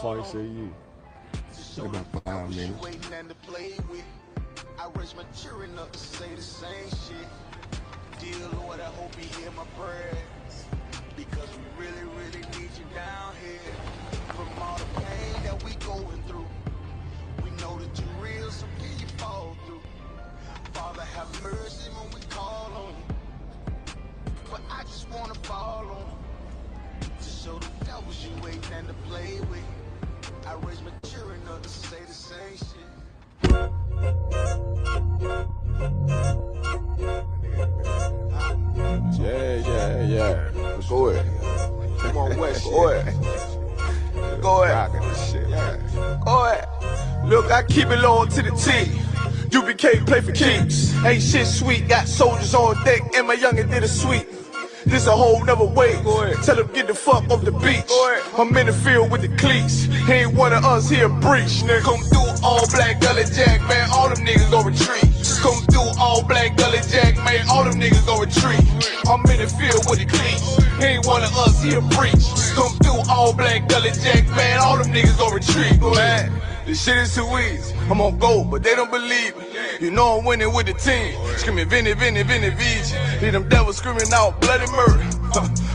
far you say you? About 5 minutes. I raise my children up to say the same shit. Dear Lord, I hope you hear my prayers, because we really, really need you down here. From all the pain that we going through, we know that you're real, so can you fall through? Father, have mercy when we call on you, but I just wanna fall on you, to show the devils you ain't nothing to play with. I raise my children up to say the same shit. Yeah. Go ahead. Come on, West. Go ahead. Go ahead. Go ahead. Look, I keep it low to the T. UBK play for keeps. Ain't shit sweet. Got soldiers on deck, and my youngin' did a sweep. This a whole nother way. Tell them get the fuck off the beach. I'm in the field with the cleats. He ain't one of us, he a breach. Nigga, come through all black gully jack, man. All them niggas gon' retreat. Come through all black gully jack, man. All them niggas gon' retreat. I'm in the field with the cleats. He ain't one of us, he a breach. Come through all black gully jack, man. All them niggas gon' retreat. Man, this shit is too easy. I'm on gold, but they don't believe me. You know I'm winning with the team. Screaming Vinny, Vinny, Vinny, VG. Hear them devils screaming out bloody murder.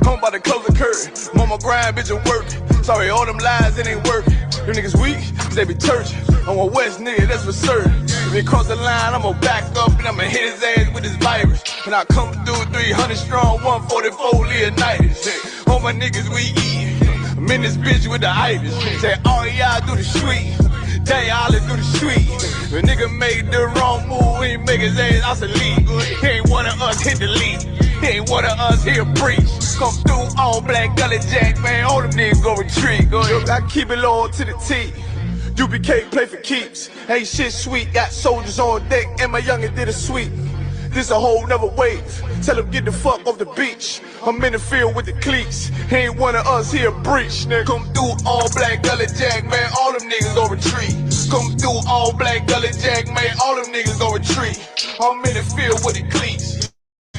I'm about to close the curtain. Mama grind, bitch, and work. Sorry, all them lies, it ain't working. Them niggas weak, they be turgid. I'm a West nigga, that's for certain. If he cross the line, I'ma back up and I'ma hit his ass with this virus. And I come through 300 strong, 144 Leonidas. All my niggas we eat. I'm in this bitch with the itis. Say, all y'all do the sweet. They all do the sweet. If a nigga made the wrong move, he make his ass obsolete. He ain't one of us, hit the lead. He ain't one of us, he a breach. Come through all black gully jack, man. All them niggas go retreat. Go ahead. I keep it low to the T. UBK play for keeps. Ain't shit sweet. Got soldiers on deck, and my youngin' did a sweep. This a whole nother wave. Tell them get the fuck off the beach. I'm in the field with the cleats. He ain't one of us, he a breach. Nigga, come through all black gully jack, man. All them niggas gon' retreat. Come through all black gully jack, man. All them niggas gon' retreat. I'm in the field with the cleats.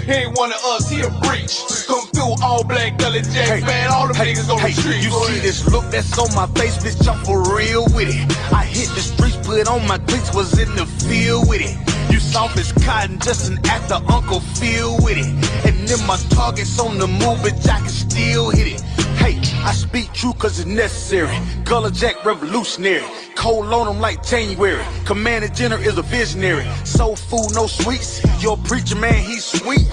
He ain't one of us, he a breach. Come through all black gully jack, man. All them niggas gon' retreat. You see this look that's on my face, bitch, I'm for real with it. I hit the streets, put on my cleats, was in the field with it. You soft as cotton, just an actor, Uncle Phil with it. And then my target's on the move, bitch, I can still hit it. Hey, I speak true cause it's necessary. Gullah Jack revolutionary. Cold on them like January. Commander General is a visionary. Soul food, no sweets. Your preacher man, he's sweet.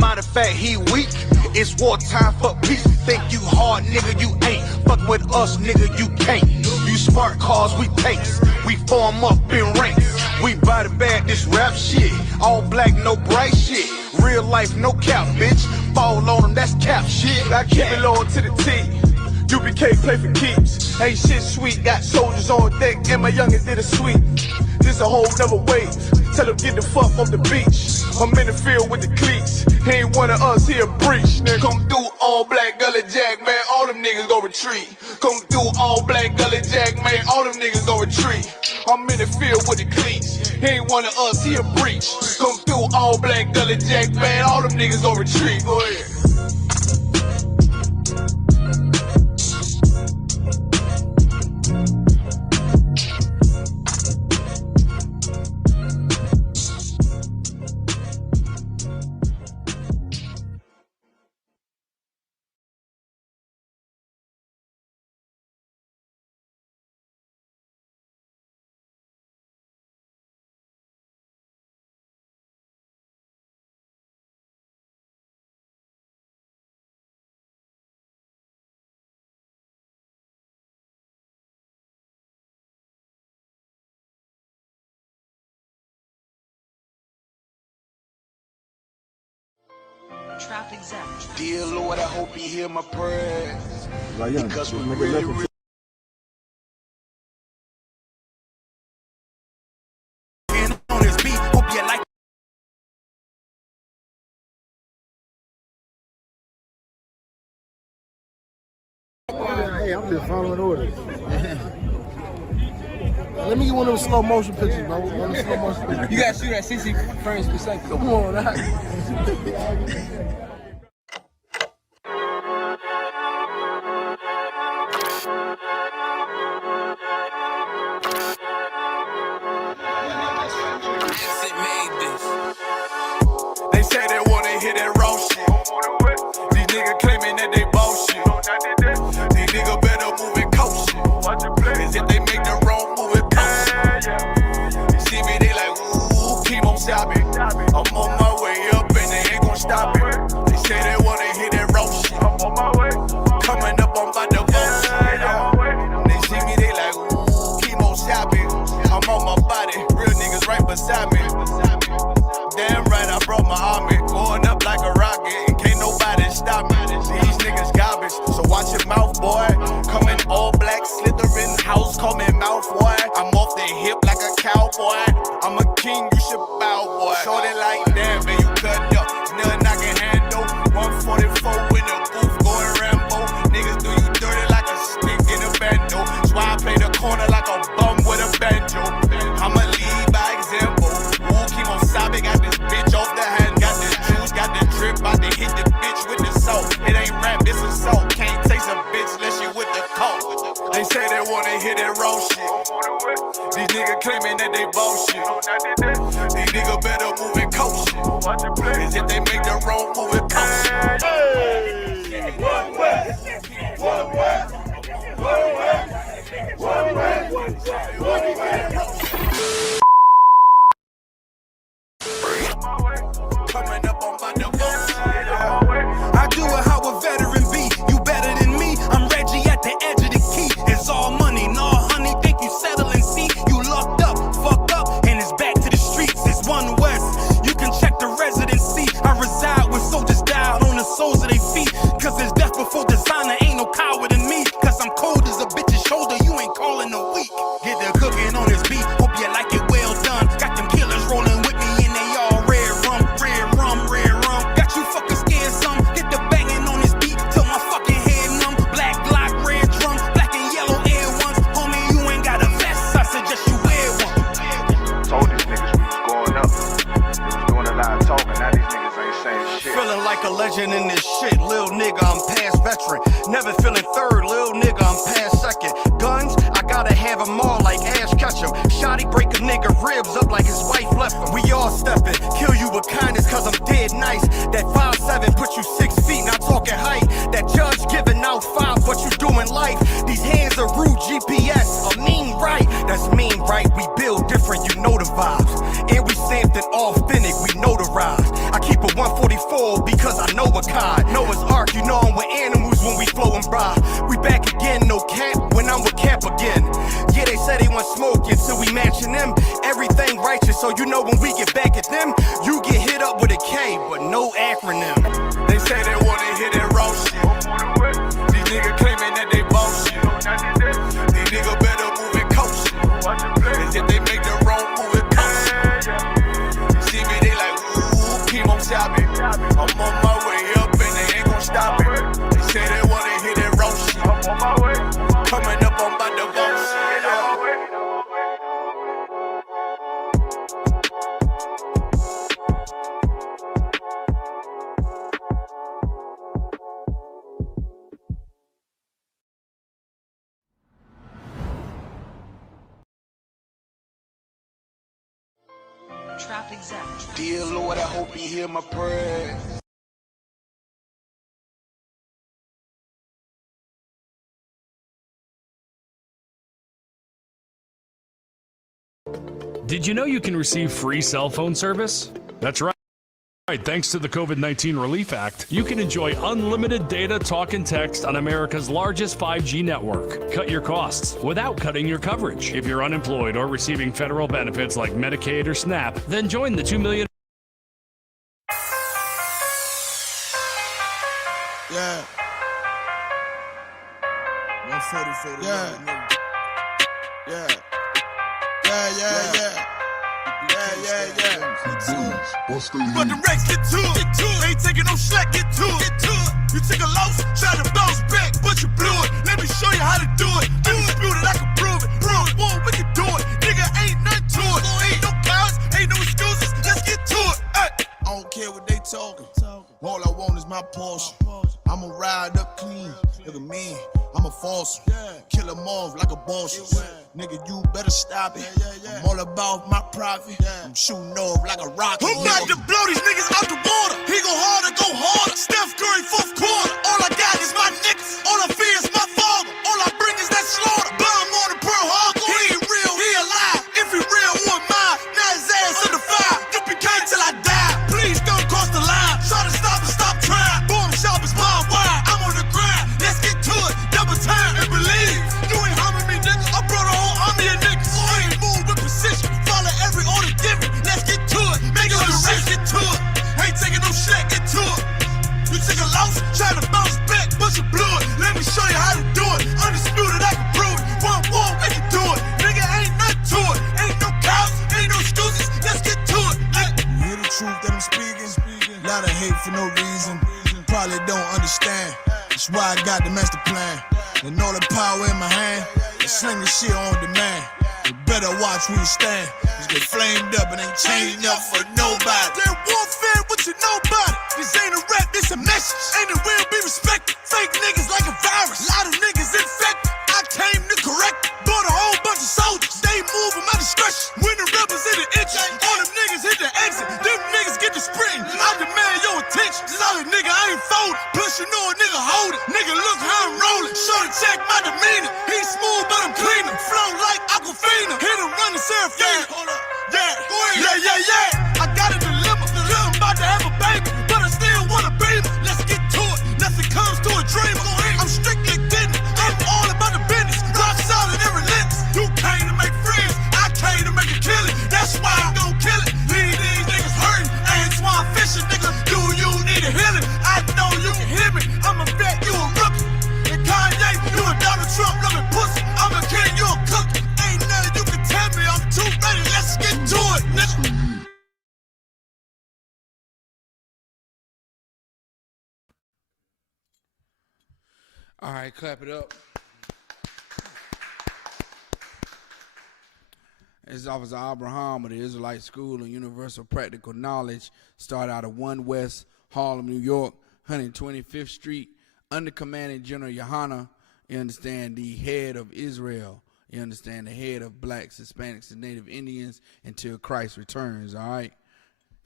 Matter of fact, he weak. It's wartime for peace. Think you hard, nigga, you ain't. Fuck with us, nigga, you can't. You smart cars, we tanks. We form up in ranks. We body bag this rap shit. All black, no bright shit. Real life, no cap, bitch. Fall on them, that's cap shit. I keep it low to the T. UBK play for keeps. Ain't shit sweet. Got soldiers on deck, and my youngin' did a sweep. This a whole nother wave. Tell them get the fuck off the beach. I'm in the field with the cleats. He ain't one of us, he a breach. Nigga, come through all black gully jack, man. All them niggas gon' retreat. Come through all black gully jack, man. All them niggas gon' retreat. I'm in the field with the cleats. He ain't one of us, he a breach. Come through all black gully jack, man. All them niggas gon' retreat. Go ahead. Trap exempt. Dear Lord, I hope you hear my prayers, because we Nigga, really, listen. really on this beat. Hope you like. Hey, I'm just following orders. Let me get one of those slow motion pictures, bro. One of the slow motion pictures. You gotta shoot at 60 frames per second. Come on, now. niggas claiming that they bullshit. These niggas better move and coach shit. As if they make the wrong move and post shit. They see me, they like, ooh, keep on stopping. I'm on my way up and they ain't gon' stop it. They say they wanna hit that road shit. Coming up, I'm about to vote shit. They see me, they like, ooh, keep on stopping. I'm on my body, real niggas right beside me. Damn right, I brought my army. Going up like a rocket, and can't nobody stop me. These niggas garbage, so watch your mouth, boy. Coming all black, slithering house, call me mouth, boy. I'm off the hip like a cowboy. I'm a king, you should bow, boy. Shorty like that, man, you cut up. Nothing I can handle. 144 in the booth, going Rambo. Niggas do you dirty like a stick in a bando. That's why I play the corner like a bum with a banjo. I'ma lead by example. Ooh, keep on sobbing, got this bitch off the hand. Got this juice, got the drip, about to hit the bitch with the salt. It ain't rap, it's assault. Can't taste a bitch unless you with the coke. They say they wanna hit that raw shit. These niggas claiming that they bullshit. These niggas better move and coach shit. As if they make the wrong move and post shit. Coming up on my divorce. I do it how a veteran be. You better than me. I'm Reggie at the edge of the key. It's all money, no honey. Think you settle and see. You locked up, fucked up, and it's back to the streets. It's One West. You can check the residency. I reside with soldiers died on the soles of their feet. Cause there's death before designer. Ain't no coward in me. Cause I'm cold as a bitch's shoulder. You ain't calling a week. Get the cooking on this beat. Hope you like it well done. Got them killers rolling with me and they all red rum, red rum, red rum. Got you fucking scared some. Get the banging on this beat till my fucking head numb. Black Glock, red drum, black and yellow air ones. Homie, you ain't got a vest. I suggest you wear one. Told these niggas we was going up. They was doing a lot of talking. Now these niggas ain't saying shit. Feeling like a legend in this shit. Lil nigga, I'm past veteran. Never feeling third. Lil nigga, I'm past second. Guns, I gotta have them all like Ash Ketchum. Shotty break a nigga ribs up like his wife left him. We all stepping. Kill you with kindness cause I'm dead nice. That 5'7" put you 6 feet, not talking height. That judge giving out 5, but you doing life. These hands are rude GPS. A mean right. That's mean right. We build different, you know the vibes. And we stamped it authentic, we notarized. I keep a 144 because I know a kind. Noah's Ark, you know I'm with animals when we flowing by. We back again, no cap, when I'm with Cap again. Yeah, they say they want smoking, so we matching them. Everything righteous, so you know when we get back at them, you get hit up with a K, but no acronym. They say they wanna hit that raw shit. These niggas claiming that they bullshit. These niggas better move and coach shit. As if they make the wrong move and post shit. See me, they like, ooh, keep on stopping. I'm on my way up and they ain't gon' stop it. They say they wanna hit that raw shit. Coming up on my divorce. Trap exact. Dear Lord, I hope you hear my prayers. Did you know you can receive free cell phone service? That's right. Thanks to the COVID-19 Relief Act, you can enjoy unlimited data, talk, and text on America's largest 5G network. Cut your costs without cutting your coverage. If you're unemployed or receiving federal benefits like Medicaid or SNAP, then join the 2 million. Yeah. 144. Yeah. Yeah. Yeah. But the Rex get to it. Ain't taking no slack, get to it. You take a loss, try to bounce back, but you blew it. Let me show you how to do it. Undisputed, I can prove it. Whoa, we can do it. Nigga, ain't nothing to it. Ain't no cowards, ain't no excuses. Let's get to it. Ay. I don't care what they talking. All I want is my Porsche. I'ma ride up clean. Look at me, I'm a false one. Kill them off like a boss. Nigga, you better stop it. I'm all about my profit. I'm shooting off like a rocket. Who about to blow these niggas out the water? He go harder, go harder. Steph Curry, fourth quarter. that I'm speaking. Lot of hate for no reason. Probably don't understand. That's why I got the master plan. And all the power in my hand. And sling the shit on demand. You better watch where you stand. Just get flamed up and ain't changing up for nobody. They're warfare, what you know about it? This ain't a rap, this a message. And it will be respected. Fake niggas like a virus. Lot of niggas infected. I came to correct. Bought a whole bunch of soldiers. They move at my discretion. When the rebels hit the entry, all them niggas hit the exit. Them niggas get the sprinting. I demand your attention. Solid nigga, I ain't folding. Plus you know a nigga hold it. Nigga, look how I'm rolling. Shorty check my demeanor. He smooth, but I'm cleaner. Flow like Aquafina. Hit him running Serafina. Yeah. I got a dilemma. I'm about to have a baby, but I still wanna baby. Let's get to it. Nothing comes to a dreamer. I'm strictly getting it. I'm all about the business. Rock solid and relentless. You came to make friends. I came to make a killing. That's why I'm gon' kill it. Leave these niggas hurting. Antoine Fisher, nigga. Do you need a healing? I know you can hear me. I'm a vet, you a rookie. And Kanye, you a Donald Trump loving pussy. I'm a king, you a cookie. Ain't nothing you can tell me. I'm too ready. Let's get to it, nigga. All right, clap it up. This is Officer Abraham of the Israelite School of Universal Practical Knowledge. Start out of 1 West Harlem, New York, 125th Street, under Commanding General Yohana. You understand, the head of Israel. You understand, the head of blacks, Hispanics, and Native Indians until Christ returns, all right?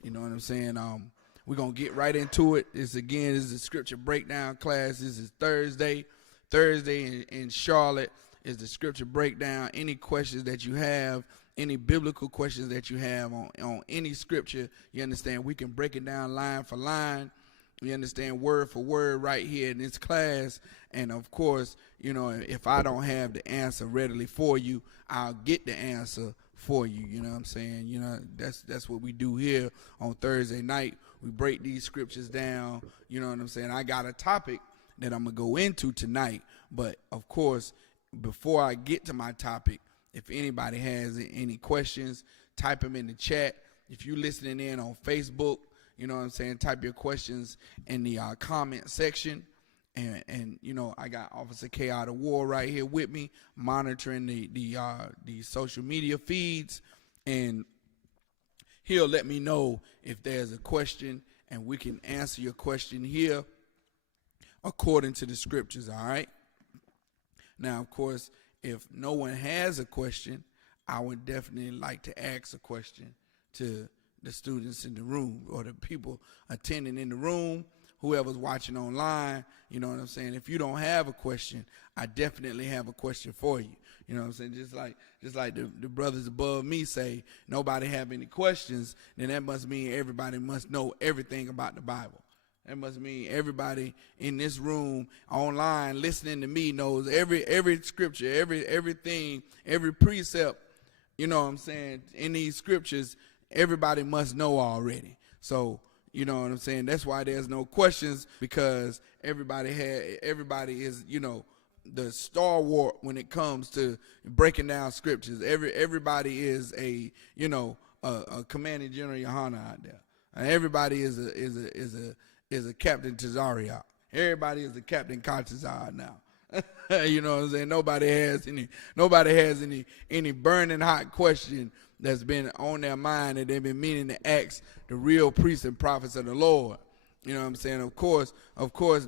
You know what I'm saying? We're going to get right into it. This is the scripture breakdown class. This is Thursday. Thursday in Charlotte is the scripture breakdown. Any questions that you have, any biblical questions that you have on any scripture, you understand, we can break it down line for line. You understand, word for word right here in this class. And, of course, you know, if I don't have the answer readily for you, I'll get the answer for you. You know what I'm saying? You know, that's what we do here on Thursday night. We break these scriptures down. You know what I'm saying? I got a topic that I'm going to go into tonight. But, of course, before I get to my topic, if anybody has any questions, type them in the chat. If you're listening in on Facebook, you know what I'm saying, type your questions in the comment section. And you know, I got Officer N.W.O right here with me, monitoring the social media feeds. And he'll let me know if there's a question, and we can answer your question here according to the scriptures, all right? Now, of course, if no one has a question, I would definitely like to ask a question to the students in the room or the people attending in the room, whoever's watching online. You know what I'm saying? If you don't have a question, I definitely have a question for you. You know what I'm saying? Just like the brothers above me say, nobody have any questions, then that must mean everybody must know everything about the Bible. That must mean everybody in this room, online, listening to me knows every scripture, everything, every precept, you know what I'm saying, in these scriptures, everybody must know already. So, you know what I'm saying? That's why there's no questions, because everybody is, you know, the stalwart when it comes to breaking down scriptures. Everybody is a, you know, a Commanding General Yohana out there. And everybody is a Captain Tazariak. Everybody is a Captain Katazar now. You know what I'm saying? Nobody has any burning hot question that's been on their mind that they've been meaning to ask the real priests and prophets of the Lord. You know what I'm saying? Of course,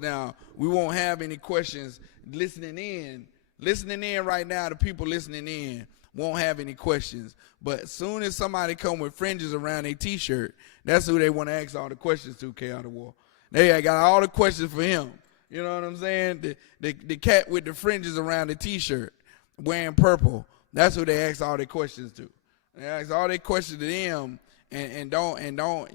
now, we won't have any questions listening in right now. The people listening in won't have any questions. But as soon as somebody come with fringes around their T-shirt, that's who they want to ask all the questions to, K.R.W.O. They got all the questions for him. You know what I'm saying? The cat with the fringes around the T-shirt, wearing purple, that's who they ask all their questions to. They ask all their questions to them, and don't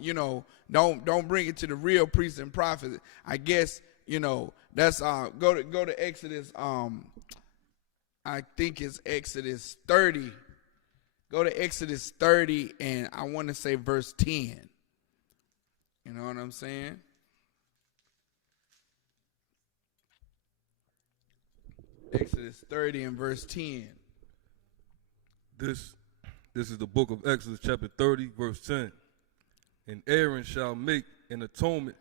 you know, don't bring it to the real priests and prophets. I guess, you know, that's go to Exodus. I think it's Exodus 30. Go to Exodus 30, and I want to say verse 10. You know what I'm saying? Exodus 30 and verse 10. This is the book of Exodus, chapter 30, verse 10. And Aaron shall make an atonement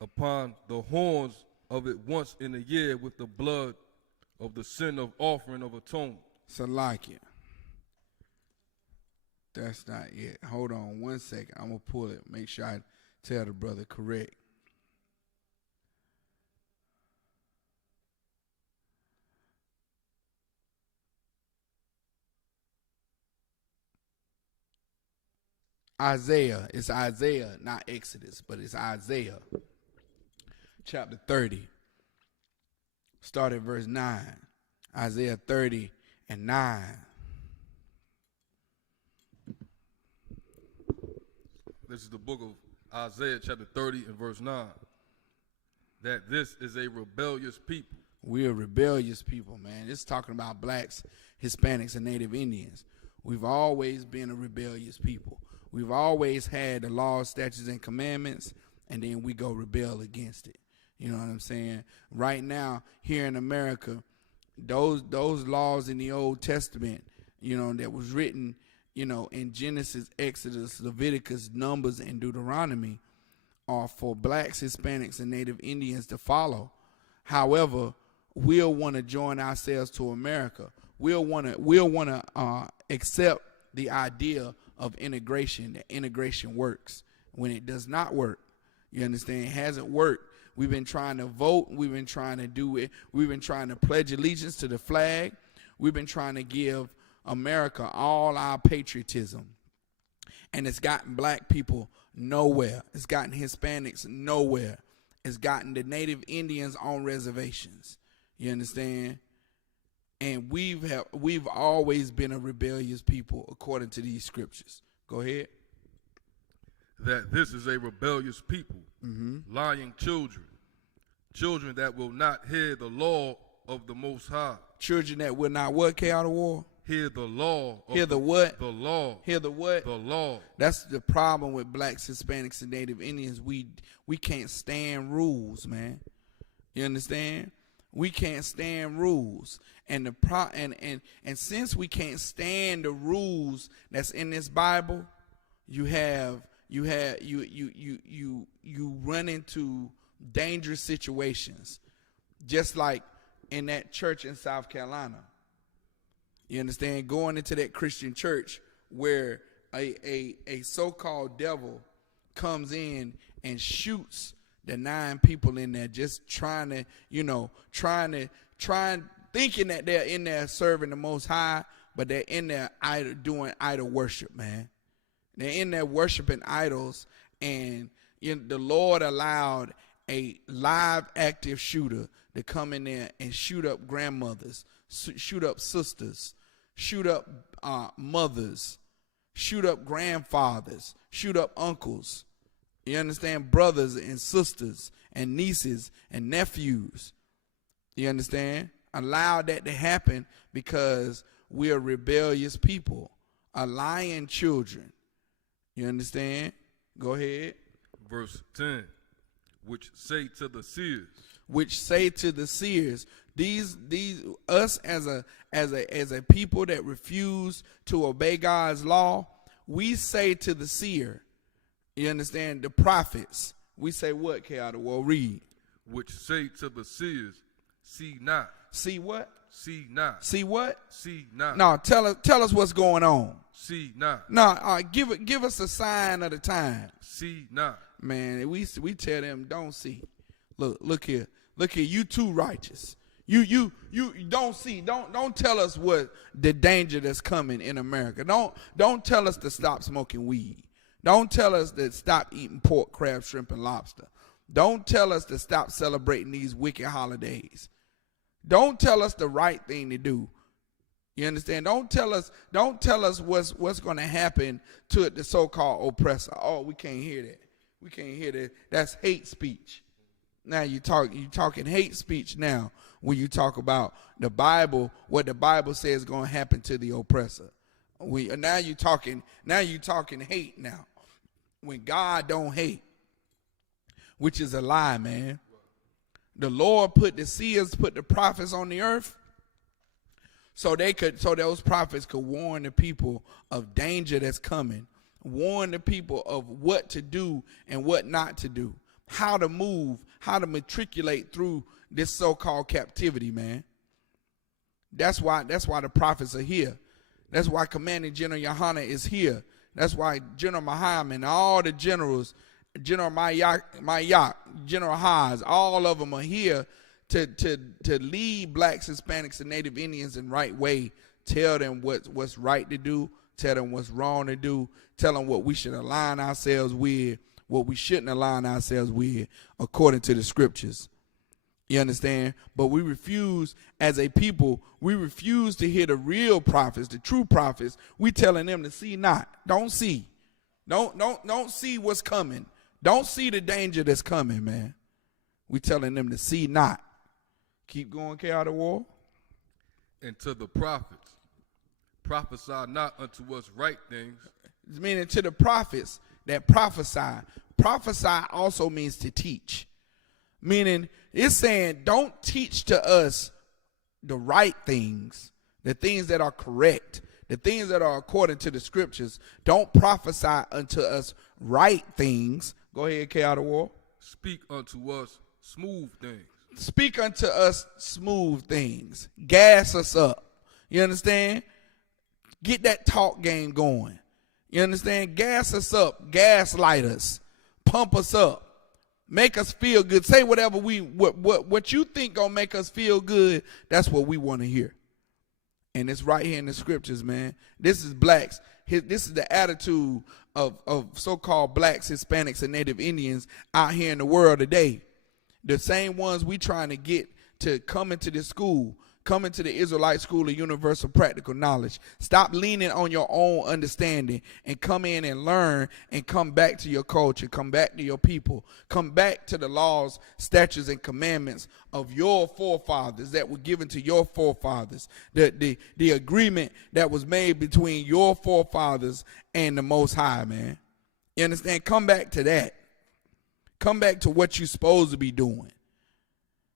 upon the horns of it once in a year with the blood of the sin of offering of atonement. Salakia. That's not it. Hold on 1 second. I'm going to pull it. Make sure I tell the brother correct. Isaiah. It's Isaiah, not Exodus, but it's Isaiah. Chapter 30. Start at verse 9. Isaiah 30 and 9. This is the book of Isaiah chapter 30 and verse 9. That this is a rebellious people. We're a rebellious people, man. It's talking about blacks, Hispanics, and Native Indians. We've always been a rebellious people. We've always had the laws, statutes, and commandments, and then we go rebel against it. You know what I'm saying? Right now, here in America, those laws in the Old Testament, you know, that was written, you know, in Genesis, Exodus, Leviticus, Numbers, and Deuteronomy, are for blacks, Hispanics, and Native Indians to follow. However, we'll want to join ourselves to America. We'll want to accept the idea of integration, that integration works when it does not work. You understand? It hasn't worked. We've been trying to vote. We've been trying to do it. We've been trying to pledge allegiance to the flag. We've been trying to give America all our patriotism. And it's gotten black people nowhere. It's gotten Hispanics nowhere. It's gotten the Native Indians on reservations. You understand? And we've always been a rebellious people according to these scriptures. Go ahead. That this is a rebellious people, lying children, children that will not hear the law of the Most High. Children that will not what, N.W.O? Hear the law. Hear the what? The law. Hear the what? The law. That's the problem with blacks, Hispanics, and Native Indians. We can't stand rules, man. You understand? We can't stand rules. And and since we can't stand the rules that's in this Bible, you run into dangerous situations. Just like in that church in South Carolina. You understand? Going into that Christian church where a so-called devil comes in and shoots the 9 people in there, just trying thinking that they're in there serving the Most High, but they're in there doing idol worship, man. They're in there worshiping idols, and the Lord allowed a live active shooter to come in there and shoot up grandmothers, shoot up sisters, shoot up mothers, shoot up grandfathers, shoot up uncles. You understand? Brothers and sisters and nieces and nephews. You understand? Allow that to happen because we are rebellious people, lying children. You understand? Go ahead. Verse 10, which say to the seers. Which say to the seers, these us as a people that refuse to obey God's law, we say to the seer, you understand, the prophets, we say what, N.W.O? Read. Which say to the seers, see not. See what? See not. See what? See not. No, tell us what's going on. See not. No, give us a sign of the time. See not. Man, we tell them don't see. Look here. You too righteous. You don't see. Don't tell us what the danger that's coming in America. Don't tell us to stop smoking weed. Don't tell us to stop eating pork, crab, shrimp, and lobster. Don't tell us to stop celebrating these wicked holidays. Don't tell us the right thing to do. You understand? Don't tell us what's going to happen to the so-called oppressor. Oh, we can't hear that. We can't hear that. That's hate speech. Now you talking hate speech now when you talk about the Bible, what the Bible says is going to happen to the oppressor. Now you talking hate now. When God don't hate, which is a lie, man. The Lord put the seers, put the prophets on the earth so those prophets could warn the people of danger that's coming warn the people of what to do and what not to do, how to move, how to matriculate through this so-called captivity, man. That's why the prophets are here. That's why Commanding General Yohana is here. That's why General Muhammad and all the generals, General Mayak, General Haas, all of them are here to lead blacks, Hispanics, and Native Indians in the right way. Tell them what's right to do. Tell them what's wrong to do. Tell them what we should align ourselves with, what we shouldn't align ourselves with, according to the scriptures. You understand? But we refuse, as a people, we refuse to hear the real prophets, the true prophets. We telling them to see not. Don't see. Don't see what's coming. Don't see the danger that's coming, man. We telling them to see not. Keep going, N.W.O. And to the prophets, prophesy not unto us right things. Meaning to the prophets that prophesy. Prophesy also means to teach. Meaning it's saying don't teach to us the right things, the things that are correct, the things that are according to the scriptures. Don't prophesy unto us right things. Go ahead, K.R. Speak unto us smooth things. Speak unto us smooth things. Gas us up. You understand? Get that talk game going. You understand? Gas us up. Gaslight us. Pump us up. Make us feel good. Say whatever what you think gonna make us feel good. That's what we want to hear. And it's right here in the scriptures, man. This is blacks. This is the attitude of so-called blacks, Hispanics, and Native Indians out here in the world today. The same ones we trying to get to come into this school, come into the Israelite School of Universal Practical Knowledge. Stop leaning on your own understanding and come in and learn and come back to your culture, come back to your people, come back to the laws, statutes, and commandments of your forefathers that were given to your forefathers, the agreement that was made between your forefathers and the Most High, man. You understand? Come back to that. Come back to what you're supposed to be doing.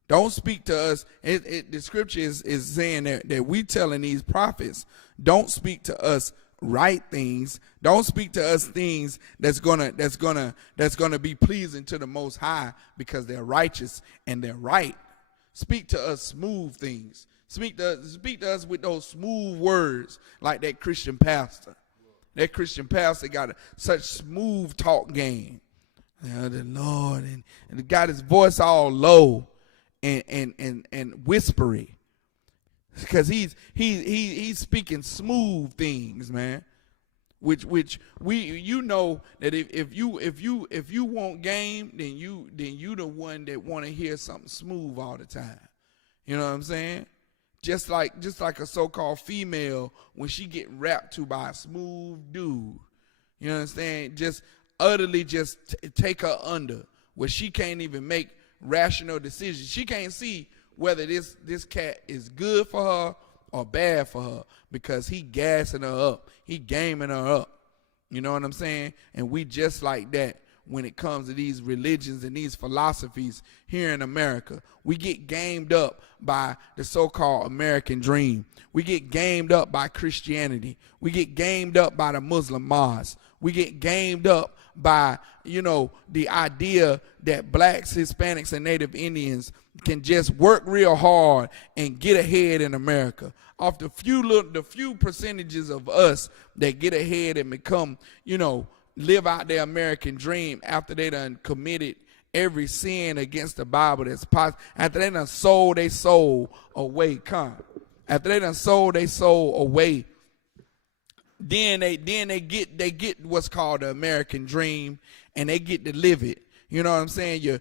Don't speak to us. The scripture is saying that we telling these prophets, don't speak to us right things. Don't speak to us things that's gonna be pleasing to the Most High because they're righteous and they're right. Speak to us smooth things. Speak to us with those smooth words like that Christian pastor. That Christian pastor got such smooth talk game. The Lord and got his voice all low and whispery, because he's speaking smooth things, man. Which we know that if you want game, then you the one that want to hear something smooth all the time. You know what I'm saying? Just like a so-called female when she get rapped to by a smooth dude. You understand? Just utterly take her under, where she can't even make rational decisions. She can't see whether this cat is good for her or bad for her, because he gassing her up, he gaming her up. You know what I'm saying? And we just like that when it comes to these religions and these philosophies here in America. We get gamed up by the so-called American dream. We get gamed up by Christianity. We get gamed up by the Muslim mosque. We get gamed up by, the idea that blacks, Hispanics, and Native Indians can just work real hard and get ahead in America. Off the few percentages of us that get ahead and become, live out their American dream after they done committed every sin against the Bible that's possible, after they done sold their soul away, after they done sold their soul away, then they get what's called the American dream, and they get to live it. You know what I'm saying? Your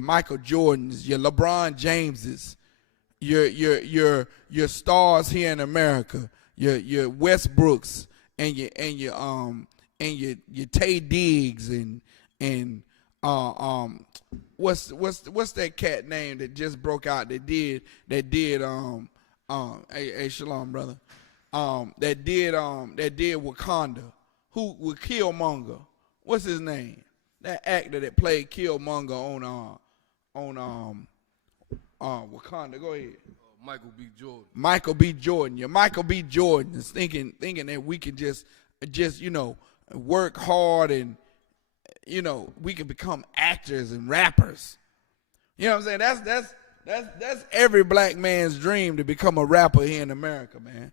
Michael Jordans, your LeBron Jameses, your stars here in America, your Westbrooks, and your Tay Diggs and what's that cat name that just broke out that did hey Shalom brother, that did Wakanda, who was Killmonger. What's his name? That actor that played Killmonger on Wakanda. Go ahead. Michael B. Jordan. Michael B. Jordan. Your Michael B. Jordan is thinking that we can just just, work hard and, we can become actors and rappers. You know what I'm saying? That's every black man's dream, to become a rapper here in America, man.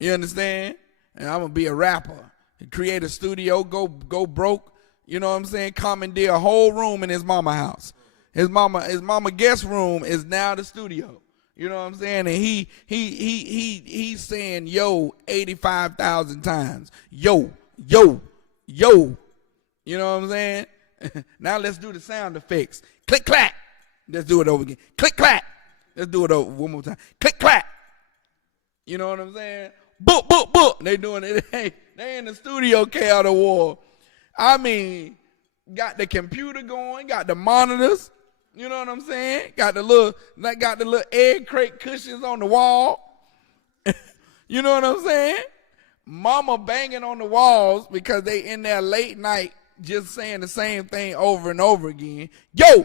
You understand? And I'm gonna be a rapper. Create a studio, go broke, you know what I'm saying? Commandeer a whole room in his mama house. His mama guest room is now the studio. You know what I'm saying? And he's saying yo 85,000 times. Yo. You know what I'm saying? Now let's do the sound effects. Click clack. Let's do it over again. Click clack. Let's do it over one more time. Click clack. You know what I'm saying? Book. They doing it. They in the studio, N.W.O. I mean, got the computer going, got the monitors. You know what I'm saying? Got the little egg crate cushions on the wall. You know what I'm saying? Mama banging on the walls because they in there late night just saying the same thing over and over again. Yo,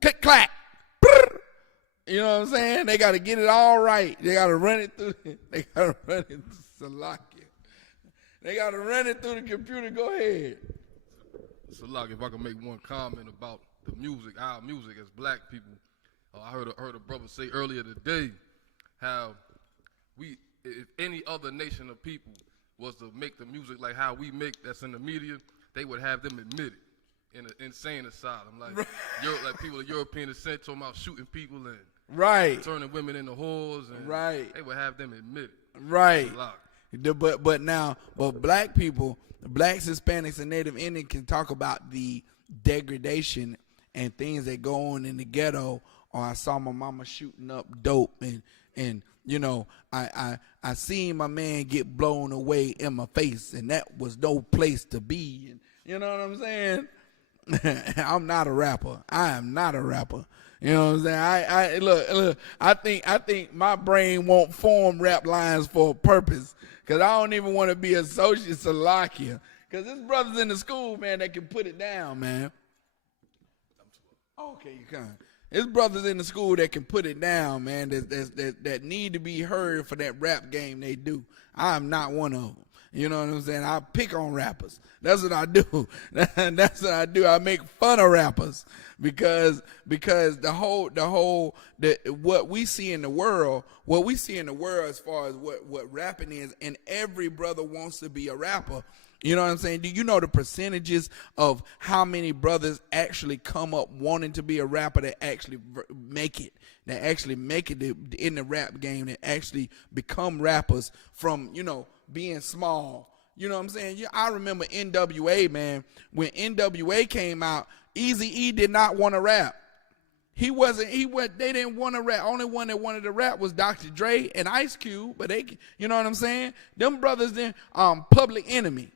click clack. Brr. You know what I'm saying? They got to get it all right. They got to run it through. They got to run it through Salakia. They got to run it through the computer. Go ahead. Salak, if I can make one comment about the music, our music as black people. I heard a brother say earlier today how if any other nation of people was to make the music like how we make that's in the media, they would have them admitted in an insane asylum. Like, like people of European descent talking about shooting people and turning women into whores, and they would have them admitted. Right. But black people, blacks, Hispanics, and Native Indians can talk about the degradation and things that go on in the ghetto. Or I saw my mama shooting up dope, and I seen my man get blown away in my face, and that was no place to be. And you know what I'm saying? I'm not a rapper. I am not a rapper. You know what I'm saying? Look. I think my brain won't form rap lines for a purpose, because I don't even want to be associate Salakia. Because there's brothers in the school, man, that can put it down, man. Okay, you can. There's brothers in the school that can put it down, man, that need to be heard for that rap game they do. I'm not one of them. You know what I'm saying? I pick on rappers. That's what I do. That's what I do. I make fun of rappers because what we see in the world as far as what rapping is, and every brother wants to be a rapper. You know what I'm saying? Do you know the percentages of how many brothers actually come up wanting to be a rapper that actually make it in the rap game, that actually become rappers from, being small? You know what I'm saying? I remember N.W.O, man. When N.W.O came out, Eazy-E did not want to rap. They didn't want to rap. Only one that wanted to rap was Dr. Dre and Ice Cube, but you know what I'm saying? Them brothers then, Public Enemy,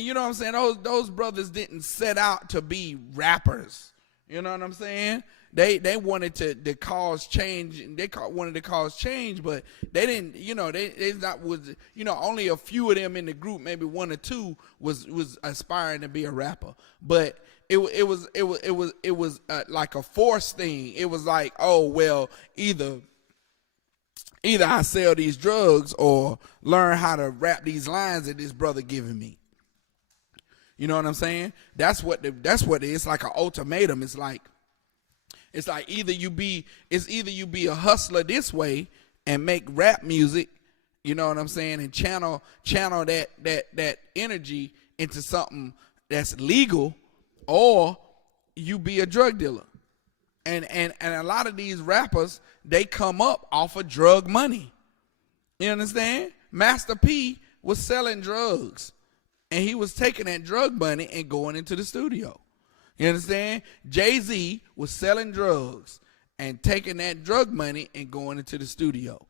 you know what I'm saying? Those brothers didn't set out to be rappers. You know what I'm saying? They wanted to cause change, and wanted to cause change, but they didn't. Only a few of them in the group, maybe one or two, was aspiring to be a rapper. But it was like a forced thing. It was like, oh well, either I sell these drugs or learn how to rap these lines that this brother giving me. You know what I'm saying? That's what it is. It's like an ultimatum. It's like either you be a hustler this way and make rap music, you know what I'm saying, and channel that energy into something that's legal, or you be a drug dealer. And a lot of these rappers, they come up off of drug money. You understand? Master P was selling drugs, and he was taking that drug money and going into the studio. You understand? Jay-Z was selling drugs and taking that drug money and going into the studio.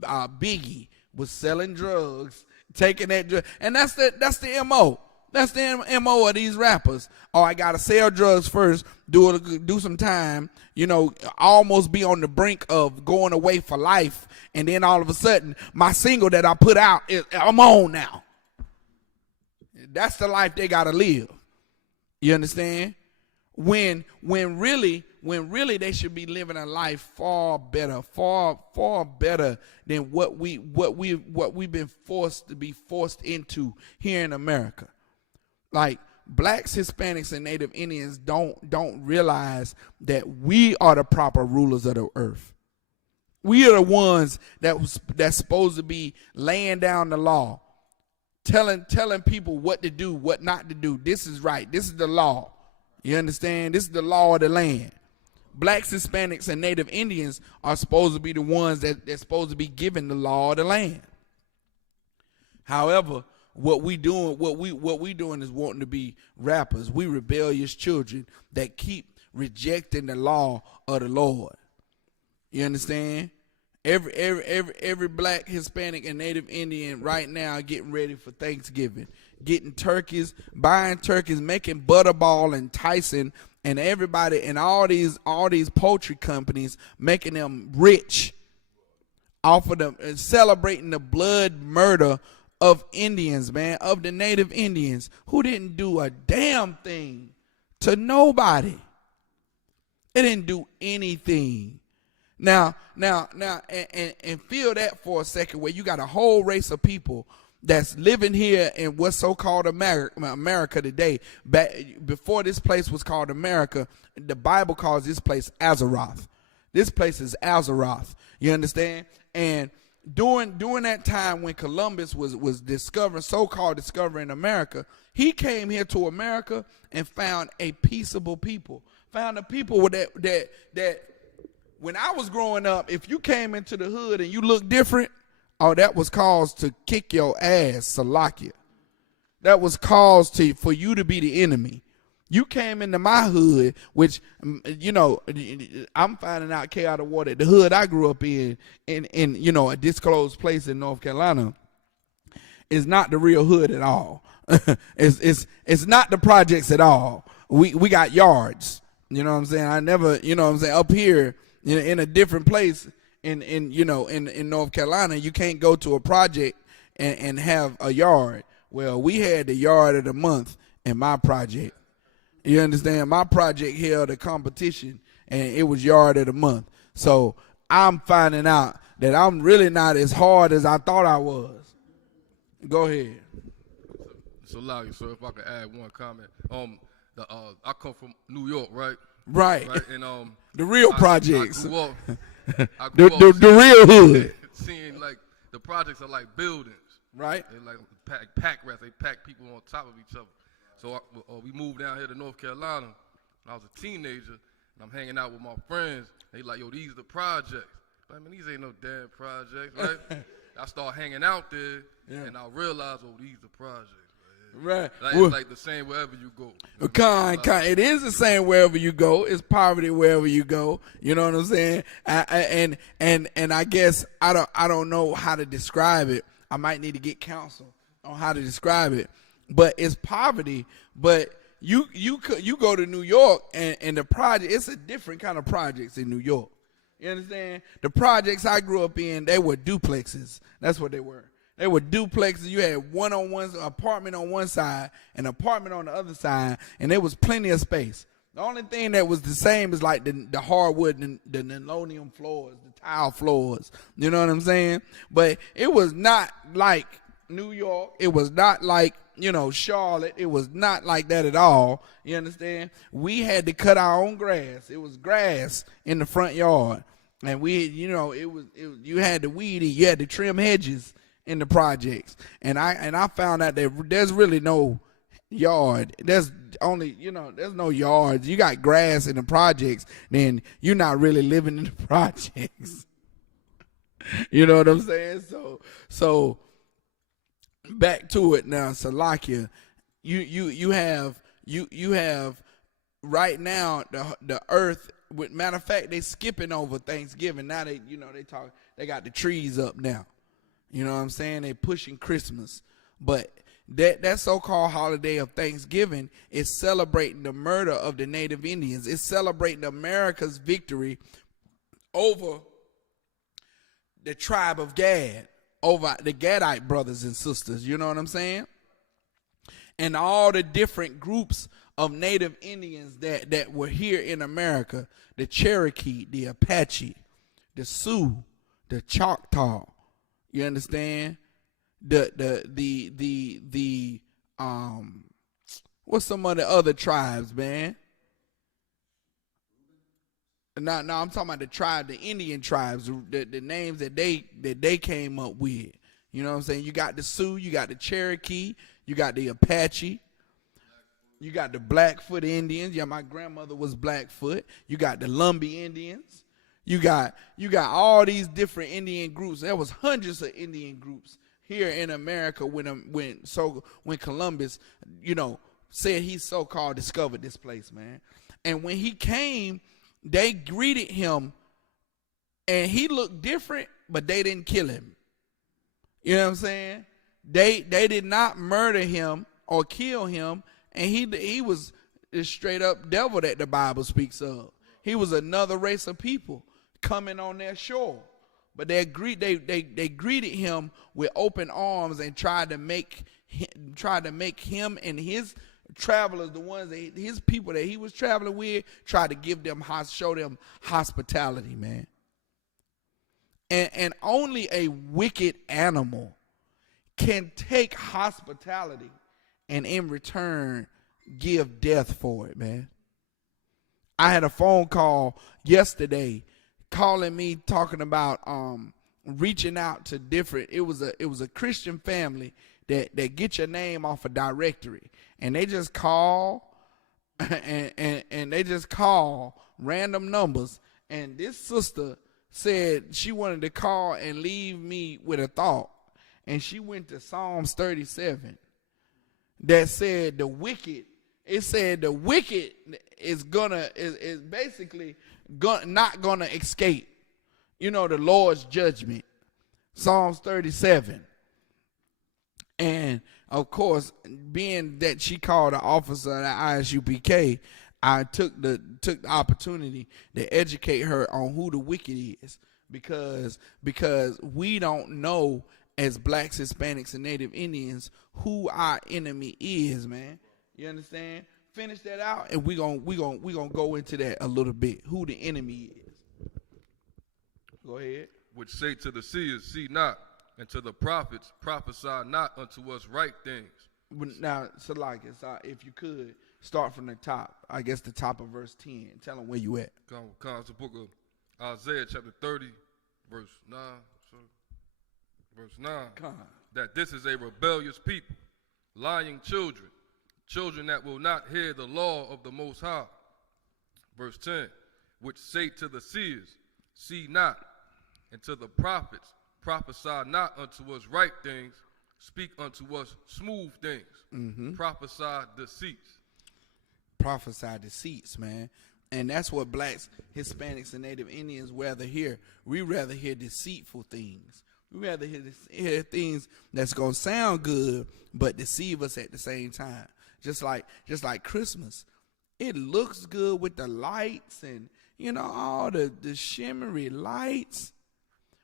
Biggie was selling drugs, taking that drug, and that's the MO. That's the MO of these rappers. Oh, I gotta sell drugs first, do some time, almost be on the brink of going away for life, and then all of a sudden, my single that I put out, I'm on now. That's the life they gotta live. You understand? When really really they should be living a life far better than what we've been forced into here in America. Like, blacks, Hispanics, and Native Indians don't realize that we are the proper rulers of the earth. We are the ones that's supposed to be laying down the law, telling people what to do, what not to do. This is right. This is the law. You understand? This is the law of the land. Blacks, Hispanics, and Native Indians are supposed to be the ones they're supposed to be given the law of the land. However, what we doing is wanting to be rappers. We rebellious children that keep rejecting the law of the Lord. You understand? Every black, Hispanic, and Native Indian right now getting ready for Thanksgiving, getting turkeys, buying turkeys, making Butterball and Tyson and everybody and all these poultry companies, making them rich off of them and celebrating the blood murder of Indians, man, of the Native Indians who didn't do a damn thing to nobody. They didn't do anything. Now, and feel that for a second, where you got a whole race of people that's living here in what's so-called America today. Before this place was called America, the Bible calls this place Azeroth. This place is Azeroth. You understand? And during that time when Columbus was so-called discovering America, he came here to America and found a peaceable people. Found a people that when I was growing up, if you came into the hood and you looked different, that was cause to kick your ass, Salakia. That was cause for you to be the enemy. You came into my hood, which, I'm finding out K.O. that the hood I grew up in a disclosed place in North Carolina, is not the real hood at all. It's not the projects at all. We got yards. You know what I'm saying? I never, up here in a different place in North Carolina, you can't go to a project and have a yard. Well, we had the yard of the month in my project. You understand? My project held a competition, and it was yard of the month. So I'm finding out that I'm really not as hard as I thought I was. Go ahead. So, Loggy, so if I could add one comment. I come from New York, right? Right. And the real projects. I grew up the real hood. Seeing like the projects are like buildings. Right. They like pack rats. They pack people on top of each other. So we moved down here to North Carolina when I was a teenager, and I'm hanging out with my friends. They like, yo, these are the projects. I mean, these ain't no damn projects, right? I start hanging out there, and I realize, these are projects. Right. It's like the same wherever you go. It is the same wherever you go. It's poverty wherever you go. You know what I'm saying? And I guess I don't know how to describe it. I might need to get counsel on how to describe it. But it's poverty. But you go to New York and the project, it's a different kind of projects in New York. You understand? The projects I grew up in, they were duplexes. That's what they were. They were duplexes. You had one-on-one apartment on one side, an apartment on the other side, and there was plenty of space. The only thing that was the same is like the hardwood, the linoleum floors, the tile floors. You know what I'm saying? But it was not like New York. It was not like, Charlotte. It was not like that at all. You understand? We had to cut our own grass. It was grass in the front yard. And you had to weed it. You had to trim hedges in the projects. And I found out that there's really no yard. There's only, there's no yards. You got grass in the projects, then you're not really living in the projects. You know what I'm saying? So back to it now, Salakia. You have right now the earth. Matter of fact, they skipping over Thanksgiving. Now they got the trees up now. You know what I'm saying? They pushing Christmas. But that so-called holiday of Thanksgiving is celebrating the murder of the Native Indians. It's celebrating America's victory over the tribe of Gad, over the Gadite brothers and sisters. You know what I'm saying? And all the different groups of Native Indians that were here in America: the Cherokee, the Apache, the Sioux, the Choctaw. You understand? The what's some of the other tribes, man? No, I'm talking about the tribe, the Indian tribes, the names that they came up with. You know what I'm saying? You got the Sioux, you got the Cherokee, you got the Apache, you got the Blackfoot Indians. Yeah, my grandmother was Blackfoot. You got the Lumbee Indians. You got all these different Indian groups. There was hundreds of Indian groups here in America when Columbus, said he so-called discovered this place, man. And when he came, they greeted him, and he looked different, but they didn't kill him. You know what I'm saying? They did not murder him or kill him, and he was the straight up devil that the Bible speaks of. He was another race of people coming on their shore, but they greeted him with open arms and tried to make him and his travelers, his people that he was traveling with, tried to show them hospitality, man. And only a wicked animal can take hospitality and in return give death for it, man. I had a phone call yesterday calling me, talking about reaching out to different. It was a Christian family that get your name off a directory, and they just call and they just call random numbers. And this sister said she wanted to call and leave me with a thought, and she went to Psalms 37 that said the wicked. It said the wicked is basically not gonna escape, the Lord's judgment. Psalms 37. And of course, being that she called an officer at Isupk, I took the opportunity to educate her on who the wicked is, because we don't know as blacks, Hispanics, and Native Indians who our enemy is, man. You understand? Finish that out, and we gonna go into that a little bit. Who the enemy is? Go ahead. Which say to the seers, see not, and to the prophets, prophesy not unto us right things. Now, Salakis, if you could start from the top, I guess the top of verse 10. Tell them where you at. Comes the book of Isaiah chapter 30, verse 9. Verse 9. That this is a rebellious people, lying children that will not hear the law of the Most High. Verse 10. Which say to the seers, see not, and to the prophets, prophesy not unto us right things, speak unto us smooth things. Mm-hmm. Prophesy deceits. Prophesy deceits, man. And that's what blacks, Hispanics, and Native Indians rather hear. We rather hear deceitful things. We rather hear things that's going to sound good but deceive us at the same time. Just like Christmas. It looks good with the lights and, all the shimmery lights,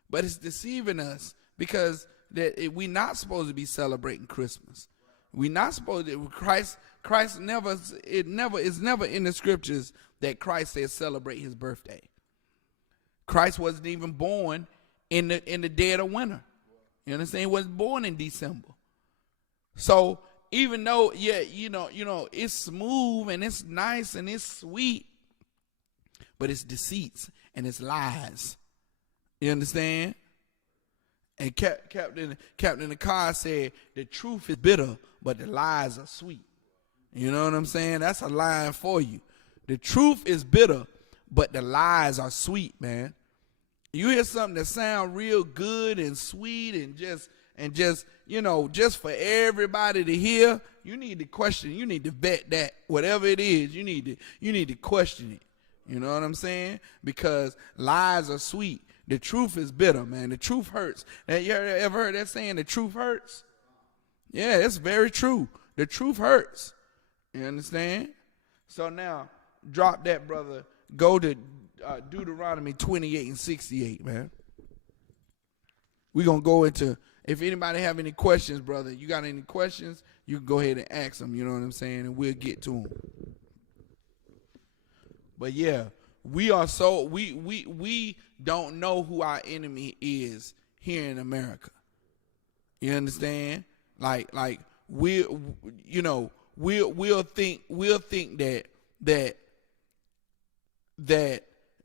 but it's deceiving us because we're not supposed to be celebrating Christmas. We're not supposed to. Christ it's never in the scriptures that Christ says celebrate his birthday. Christ wasn't even born in the dead of winter. You understand? He wasn't born in December. So even though, it's smooth and it's nice and it's sweet, but it's deceits and it's lies. You understand? And Captain the car said the truth is bitter, but the lies are sweet. You know what I'm saying? That's a line for you. The truth is bitter, but the lies are sweet, man. You hear something that sound real good and sweet and just for everybody to hear, you need to question, you need to vet that. Whatever it is, you need to question it. You know what I'm saying? Because lies are sweet. The truth is bitter, man. The truth hurts. You ever heard that saying, the truth hurts? Yeah, it's very true. The truth hurts. You understand? So now, drop that, brother. Go to Deuteronomy 28 and 68, man. We're going to go into, if anybody have any questions, brother, you got any questions, you can go ahead and ask them, you know what I'm saying, and we'll get to them. But yeah, we are so we don't know who our enemy is here in America. You understand? Like we'll think that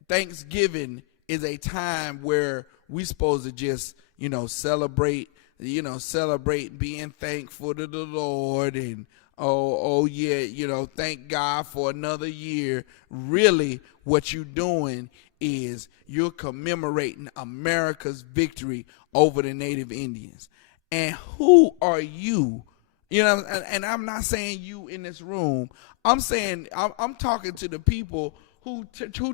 Thanksgiving is a time where we supposed to just celebrate being thankful to the Lord and oh yeah, thank God for another year. Really, what you're doing is you're commemorating America's victory over the Native Indians. And who are you? And I'm not saying you in this room. I'm saying I'm talking to the people who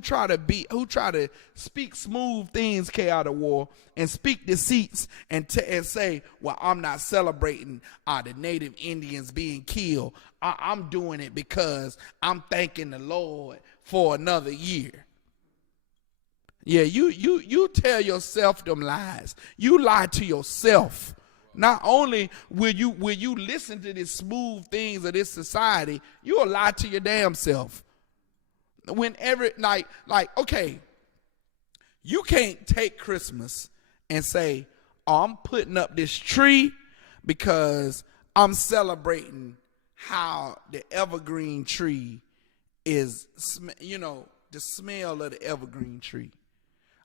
try to speak smooth things, N.W.O, and speak deceits and say, well, I'm not celebrating the Native Indians being killed. I'm doing it because I'm thanking the Lord for another year. Yeah, you tell yourself them lies. You lie to yourself. Not only will you listen to these smooth things of this society, you'll lie to your damn self. Whenever, okay, you can't take Christmas and say, oh, I'm putting up this tree because I'm celebrating how the evergreen tree is, the smell of the evergreen tree.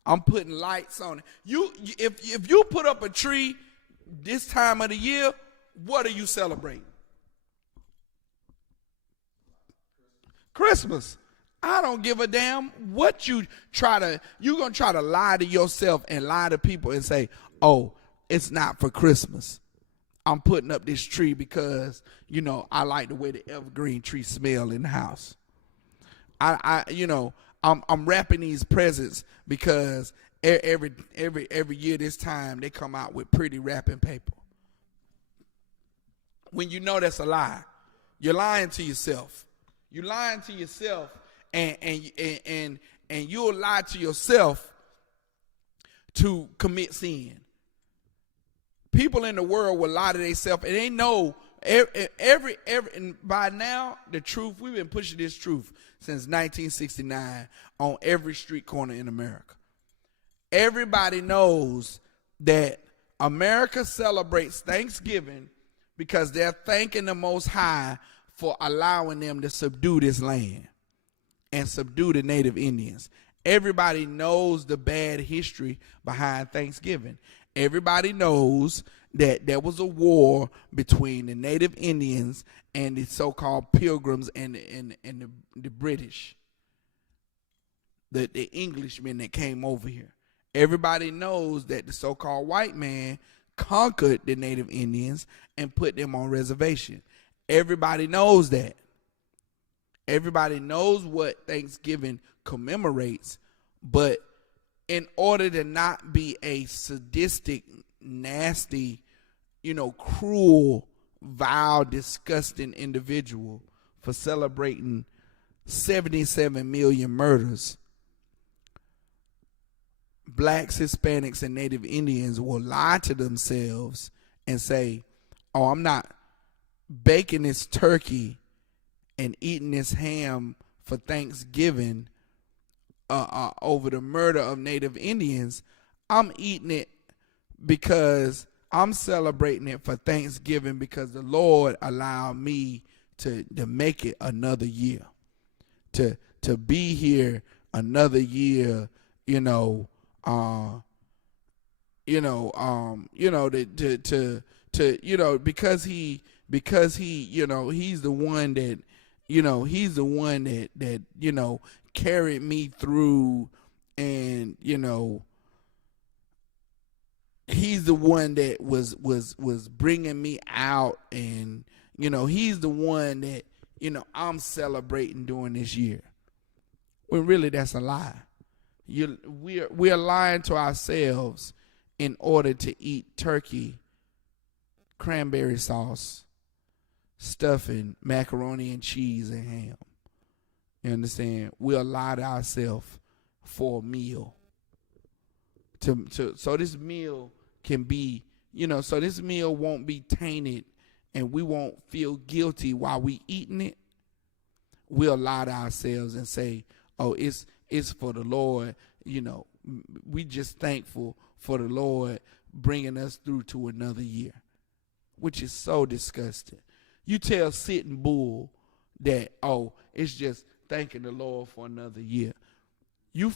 I'm putting lights on it. If you put up a tree this time of the year, what are you celebrating? Christmas. I don't give a damn what you're going to try to lie to yourself and lie to people and say, oh, it's not for Christmas. I'm putting up this tree because, I like the way the evergreen tree smell in the house. I'm wrapping these presents because every year this time they come out with pretty wrapping paper. When you know that's a lie, you're lying to yourself. You're lying to yourself, and you'll lie to yourself to commit sin. People in the world will lie to themselves, and they know and by now the truth. We've been pushing this truth since 1969 on every street corner in America. Everybody knows that America celebrates Thanksgiving because they're thanking the Most High for allowing them to subdue this land and subdue the Native Indians. Everybody knows the bad history behind Thanksgiving. Everybody knows that there was a war between the Native Indians and the so-called Pilgrims and the British, the Englishmen that came over here. Everybody knows that the so-called white man conquered the Native Indians and put them on reservation. Everybody knows that. Everybody knows what Thanksgiving commemorates, but in order to not be a sadistic, nasty, cruel, vile, disgusting individual for celebrating 77 million murders, blacks, Hispanics, and Native Indians will lie to themselves and say, oh, I'm not baking this turkey and eating this ham for Thanksgiving over the murder of Native Indians. I'm eating it because I'm celebrating it for Thanksgiving because the Lord allowed me to make it another year, to be here another year, because he he's the one that he's the one that carried me through, and he's the one that was bringing me out, and he's the one that I'm celebrating during this year. When really that's a lie. We're lying to ourselves in order to eat turkey, cranberry sauce, stuffing, macaroni and cheese, and ham. You understand? We'll lie to ourselves for a meal. So this meal can be, so this meal won't be tainted and we won't feel guilty while we eating it. We'll lie to ourselves and say, oh, it's for the Lord. You know, we just thankful for the Lord bringing us through to another year, which is so disgusting. You tell Sitting Bull that, oh, it's just thanking the Lord for another year. You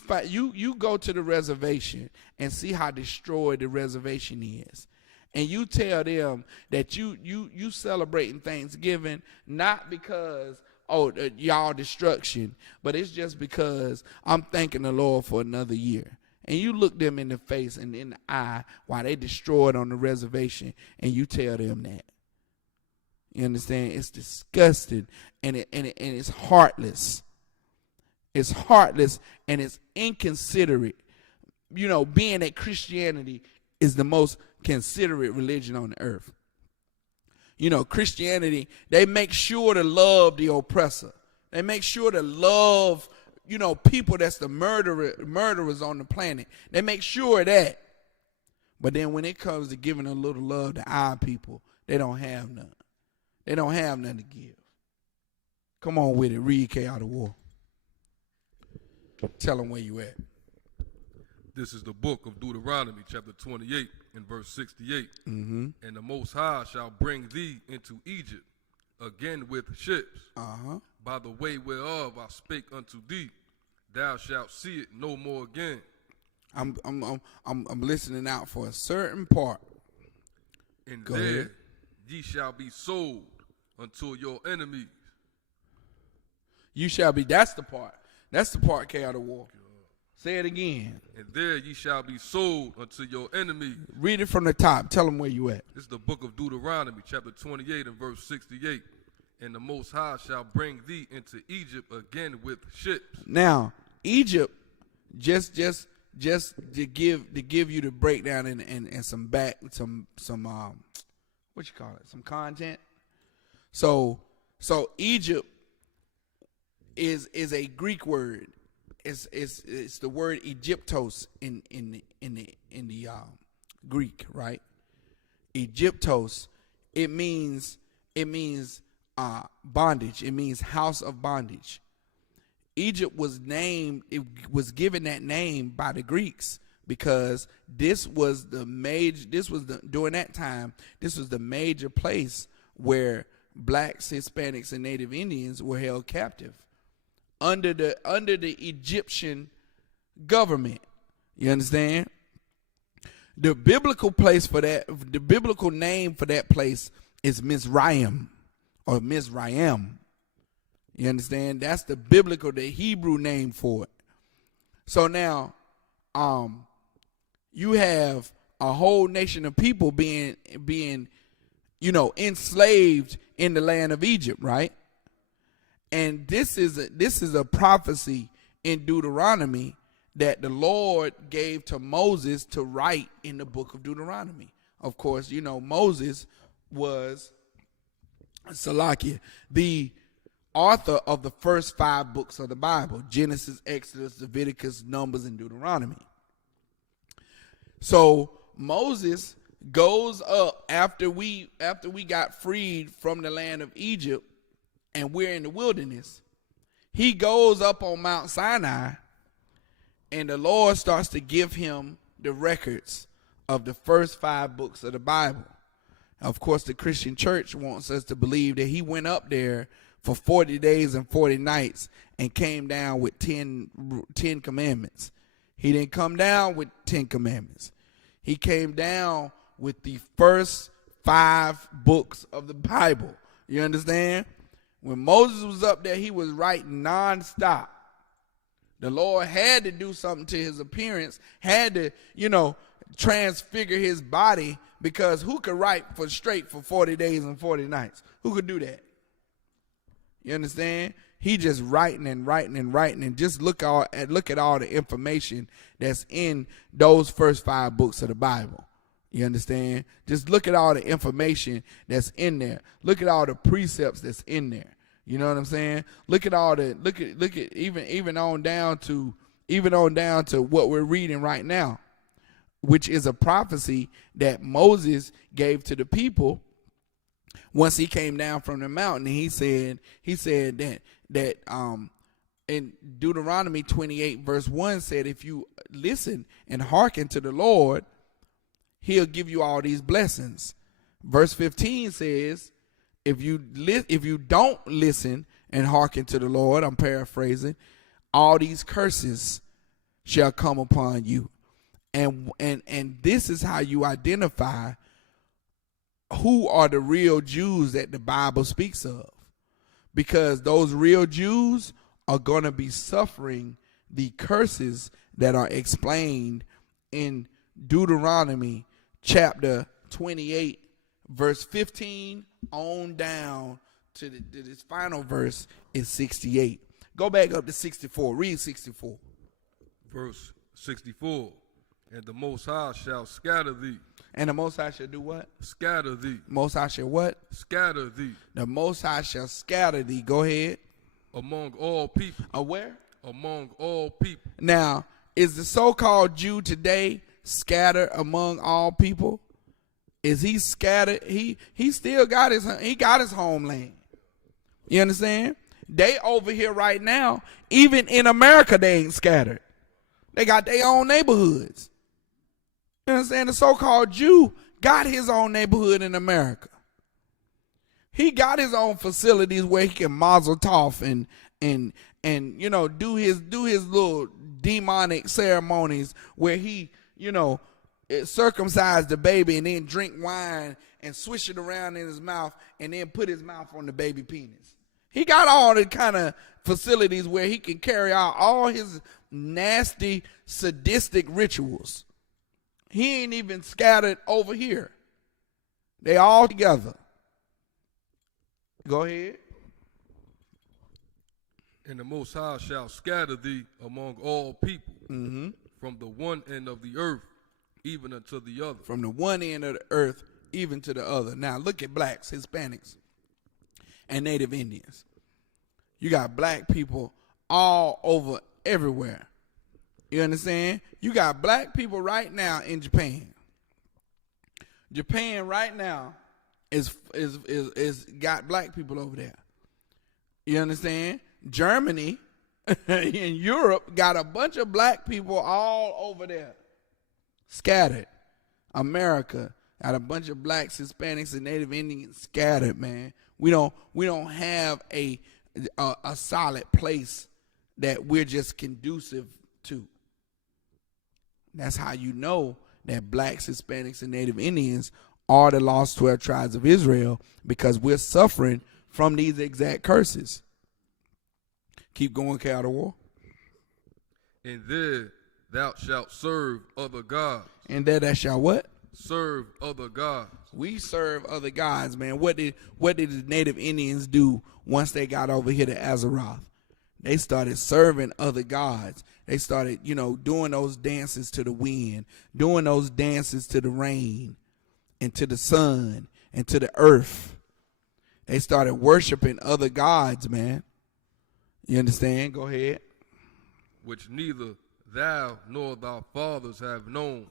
go to the reservation and see how destroyed the reservation is. And you tell them that you celebrating Thanksgiving not because, oh, y'all destruction, but it's just because I'm thanking the Lord for another year. And you look them in the face and in the eye while they destroyed on the reservation, and you tell them that. You understand? It's disgusting, and it's heartless. It's heartless and it's inconsiderate. You know, being that Christianity is the most considerate religion on the earth. You know, Christianity, they make sure to love the oppressor. They make sure to love, you know, people that's the murderers on the planet. They make sure of that. But then when it comes to giving a little love to our people, they don't have none. They don't have none to give. Come on with it. Read N.W.O. Tell them where you at. This is the book of Deuteronomy, chapter 28, and verse 68. Mm-hmm. And the Most High shall bring thee into Egypt again with ships. By the way whereof I spake unto thee, thou shalt see it no more again. I'm listening out for a certain part. And Go there ahead. ye shall be sold unto your enemies. You shall be. That's the part. That's the part, N.W.O. Say it again. And there ye shall be sold unto your enemies. Read it from the top. Tell them where you at. This is the book of Deuteronomy, chapter 28 and verse 68. And the Most High shall bring thee into Egypt again with ships. Now, Egypt, just to give you the breakdown and some what you call it, some content. So Egypt is a Greek word. It's the word Egyptos in the Greek, right? Egyptos, it means bondage. It means house of bondage. Egypt was named. It was given that name by the Greeks because during that time this was the major place where blacks, Hispanics, and Native Indians were held captive under the Egyptian government. You understand? The biblical name for that place is Mizraim or Mizraim. You understand? That's the Hebrew name for it. So now, you have a whole nation of people being enslaved in the land of Egypt, right? And this is a prophecy in Deuteronomy that the Lord gave to Moses to write in the book of Deuteronomy. Of course, Moses was the author of the first 5 books of the Bible: Genesis, Exodus, Leviticus, Numbers, and Deuteronomy. So Moses goes up after we got freed from the land of Egypt and we're in the wilderness. He goes up on Mount Sinai and the Lord starts to give him the records of the first 5 books of the Bible. Of course, the Christian church wants us to believe that he went up there for 40 days and 40 nights and came down with 10 commandments. He didn't come down with 10 commandments. He came down with the first 5 books of the Bible. You understand? When Moses was up there, he was writing nonstop. The Lord had to do something to his appearance, had to, transfigure his body, because who could write for 40 days and 40 nights? Who could do that? You understand? He just writing and writing and writing, and just look at all the information that's in those first 5 books of the Bible. You understand? Just look at all the information that's in there. Look at all the precepts that's in there. You know what I'm saying? Look at even on down to what we're reading right now, which is a prophecy that Moses gave to the people once he came down from the mountain. And he said that in Deuteronomy 28 verse 1 said, if you listen and hearken to the Lord, he'll give you all these blessings. Verse 15 says, if you don't listen and hearken to the Lord, I'm paraphrasing, all these curses shall come upon you. And this is how you identify who are the real Jews that the Bible speaks of. Because those real Jews are going to be suffering the curses that are explained in Deuteronomy chapter 28, verse 15 on down to this final verse is 68. Go back up to 64. Read 64. Verse 64. And the Most High shall scatter thee. And the Most High shall do what? Scatter thee. Most High shall what? Scatter thee. The Most High shall scatter thee. Go ahead. Among all people. Where? Among all people. Now, is the so-called Jew today scattered among all people? Is he scattered? He still got his homeland. You understand? They over here right now, even in America, they ain't scattered. They got their own neighborhoods. You understand? The so-called Jew got his own neighborhood in America. He got his own facilities where he can mazel tov and you know do his little demonic ceremonies where he, you know, circumcise the baby and then drink wine and swish it around in his mouth and then put his mouth on the baby penis. He got all the kind of facilities where he can carry out all his nasty, sadistic rituals. He ain't even scattered over here. They all together. Go ahead. And the Most High shall scatter thee among all people, from the one end of the earth even unto the other. From the one end of the earth even to the other. Now look at blacks, Hispanics, and Native Indians. You got black people all over everywhere. You understand? You got black people right now in Japan. Japan right now is got black people over there. You understand? Germany in Europe got a bunch of black people all over there. Scattered. America got a bunch of blacks, Hispanics, and Native Indians scattered, man. We don't have a solid place that we're just conducive to. That's how you know that blacks, Hispanics, and Native Indians are the lost 12 tribes of Israel, because we're suffering from these exact curses. Keep going, N.W.O. And there thou shalt serve other gods. And there thou shalt what? Serve other gods. We serve other gods, man. What did the Native Indians do once they got over here to Azeroth? They started serving other gods. They started, you know, doing those dances to the wind, doing those dances to the rain and to the sun and to the earth. They started worshiping other gods, man. You understand? Go ahead. Which neither thou nor thy fathers have known.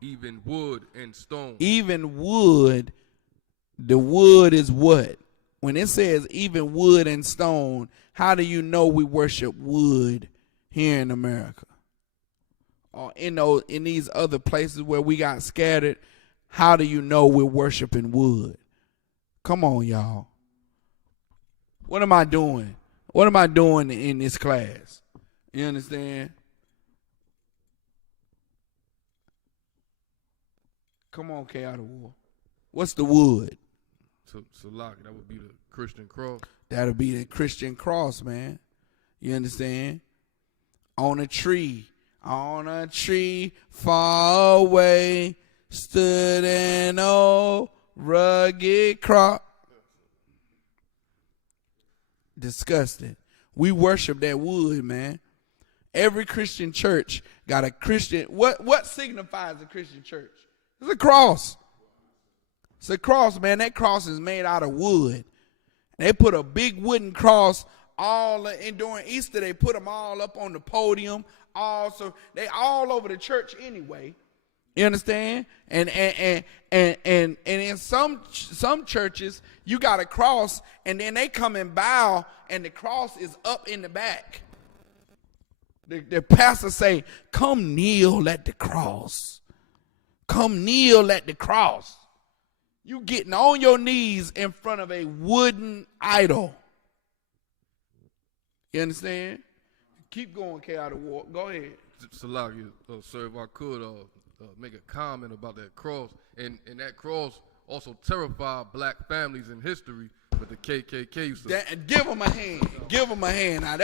Even wood and stone. Even wood, the wood is what? When it says even wood and stone, how do you know we worship wood here in America? Or in these other places where we got scattered, how do you know we're worshiping wood? Come on, y'all. What am I doing? What am I doing in this class? You understand? Come on, K.I.W.O. What's the wood? So lock, that would be the Christian cross. That'll be the Christian cross, man. You understand? On a tree far away, stood an old rugged cross. Disgusting. We worship that wood, man. Every Christian church got a Christian. What signifies a Christian church? It's a cross. It's a cross, man. That cross is made out of wood. They put a big wooden cross and during Easter they put them all up on the podium. So they all over the church anyway. You understand? And in some churches you got a cross and then they come and bow and the cross is up in the back. The pastor say, come kneel at the cross. Come kneel at the cross. You getting on your knees in front of a wooden idol. You understand? Keep going, chaotic war. Go ahead. Salaki, sir, if I could make a comment about that cross, and that cross also terrified black families in history, but the KKK used to... Give them a hand. Give them a hand. Now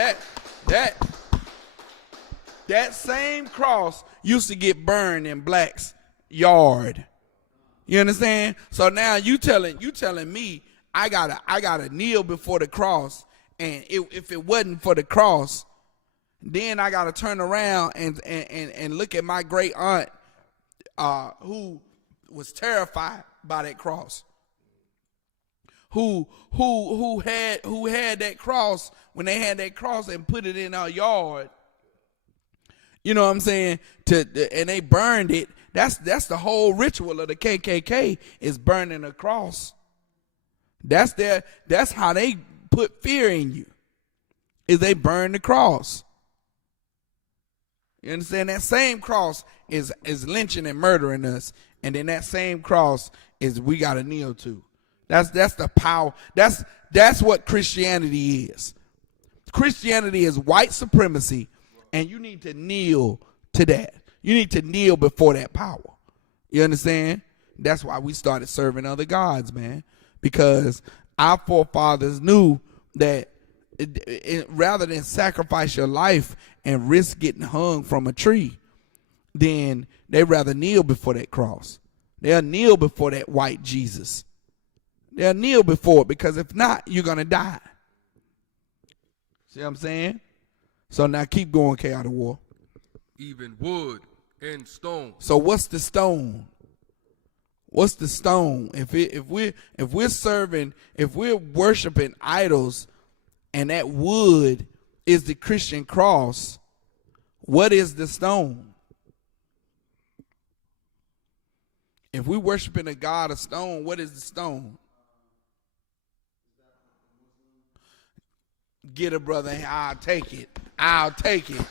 that same cross used to get burned in blacks' yard. You understand? So now you telling me I gotta kneel before the cross, and if it wasn't for the cross, then I gotta turn around and look at my great aunt who was terrified by that cross. Who had that cross when they had that cross and put it in our yard. You know what I'm saying? And they burned it. That's the whole ritual of the KKK is burning a cross. That's how they put fear in you. Is they burn the cross. You understand? That same cross is lynching and murdering us, and then that same cross is we gotta kneel to. That's the power. That's what Christianity is. Christianity is white supremacy, and you need to kneel to that. You need to kneel before that power. You understand? That's why we started serving other gods, man. Because our forefathers knew that rather than sacrifice your life and risk getting hung from a tree, then they'd rather kneel before that cross. They'll kneel before that white Jesus. They'll kneel before it, because if not, you're going to die. See what I'm saying? So now keep going, chaotic war. Even wood and stone. So what's the stone? What's the stone? If we're worshiping idols, and that wood is the Christian cross, what is the stone? If we're worshiping a god of stone, what is the stone? Get it, brother. I'll take it. I'll take it.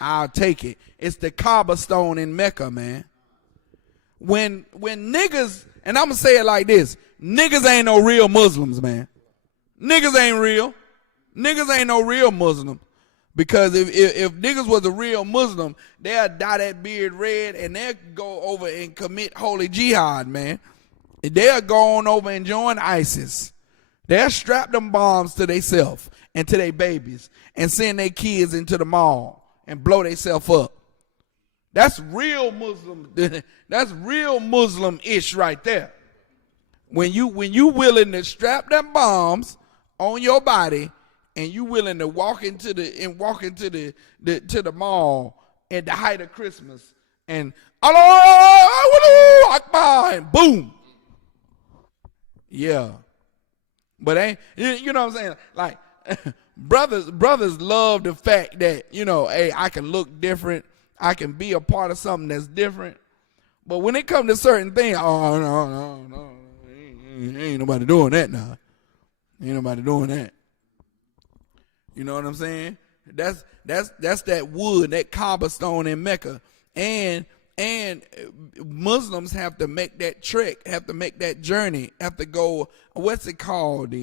I'll take it. It's the Kaaba stone in Mecca, man. When niggas, and I'm going to say it like this, niggas ain't no real Muslims, man. Niggas ain't real. Niggas ain't no real Muslim. Because if niggas was a real Muslim, they'll dye that beard red and they'll go over and commit holy jihad, man. They'll go on over and join ISIS. They'll strap them bombs to themselves and to their babies and send their kids into the mall and blow themselves up. That's real Muslim. That's real Muslim-ish right there. When you willing to strap them bombs on your body and you willing to walk into the mall at the height of Christmas and Allahu Akbar and boom. Yeah. But ain't, you know what I'm saying? Like brothers love the fact that, hey, I can look different. I can be a part of something that's different. But when it comes to certain things, oh, no. Ain't nobody doing that now. Ain't nobody doing that. You know what I'm saying? That's that wood, that Kaaba stone in Mecca. And Muslims have to make that trek, have to make that journey, have to go, what's it called?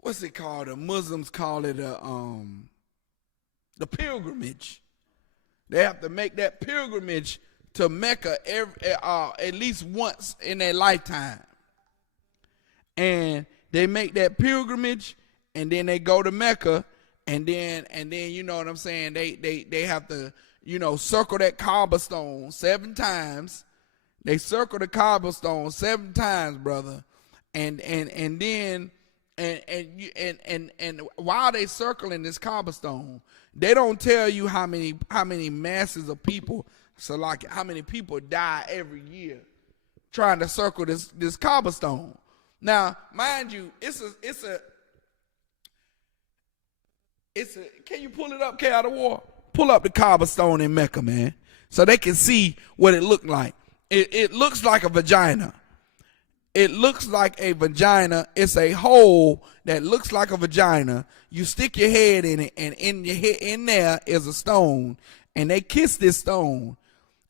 What's it called? The Muslims call it the pilgrimage. They have to make that pilgrimage to Mecca at least once in their lifetime. And they make that pilgrimage, and then they go to Mecca, and then you know what I'm saying, they have to, circle that Kaaba stone 7 times. They circle the Kaaba stone 7 times, brother. And then while they circling this Kaaba stone, they don't tell you how many masses of people, so like how many people die every year trying to circle this Kaaba stone. Now, mind you, it's a can you pull it up, Chaotic War? Pull up the Kaaba stone in Mecca, man, so they can see what it looked like. It looks like a vagina. It looks like a vagina. It's a hole that looks like a vagina. You stick your head in it, and in there is a stone. And they kiss this stone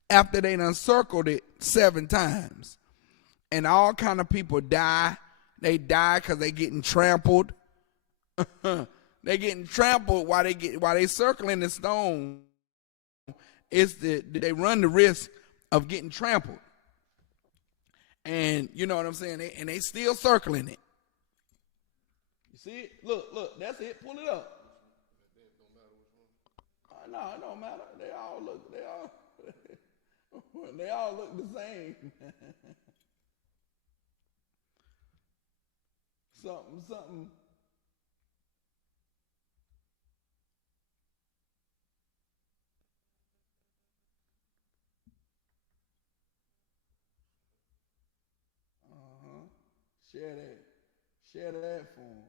after they done circled it 7 times. And all kind of people die. They die because they getting trampled. They getting trampled while they circling the stone. They run the risk of getting trampled. And you know what I'm saying? They still circling it. You see it? Look, that's it. Pull it up. No, it don't matter. They all look the same. something. Share that for them.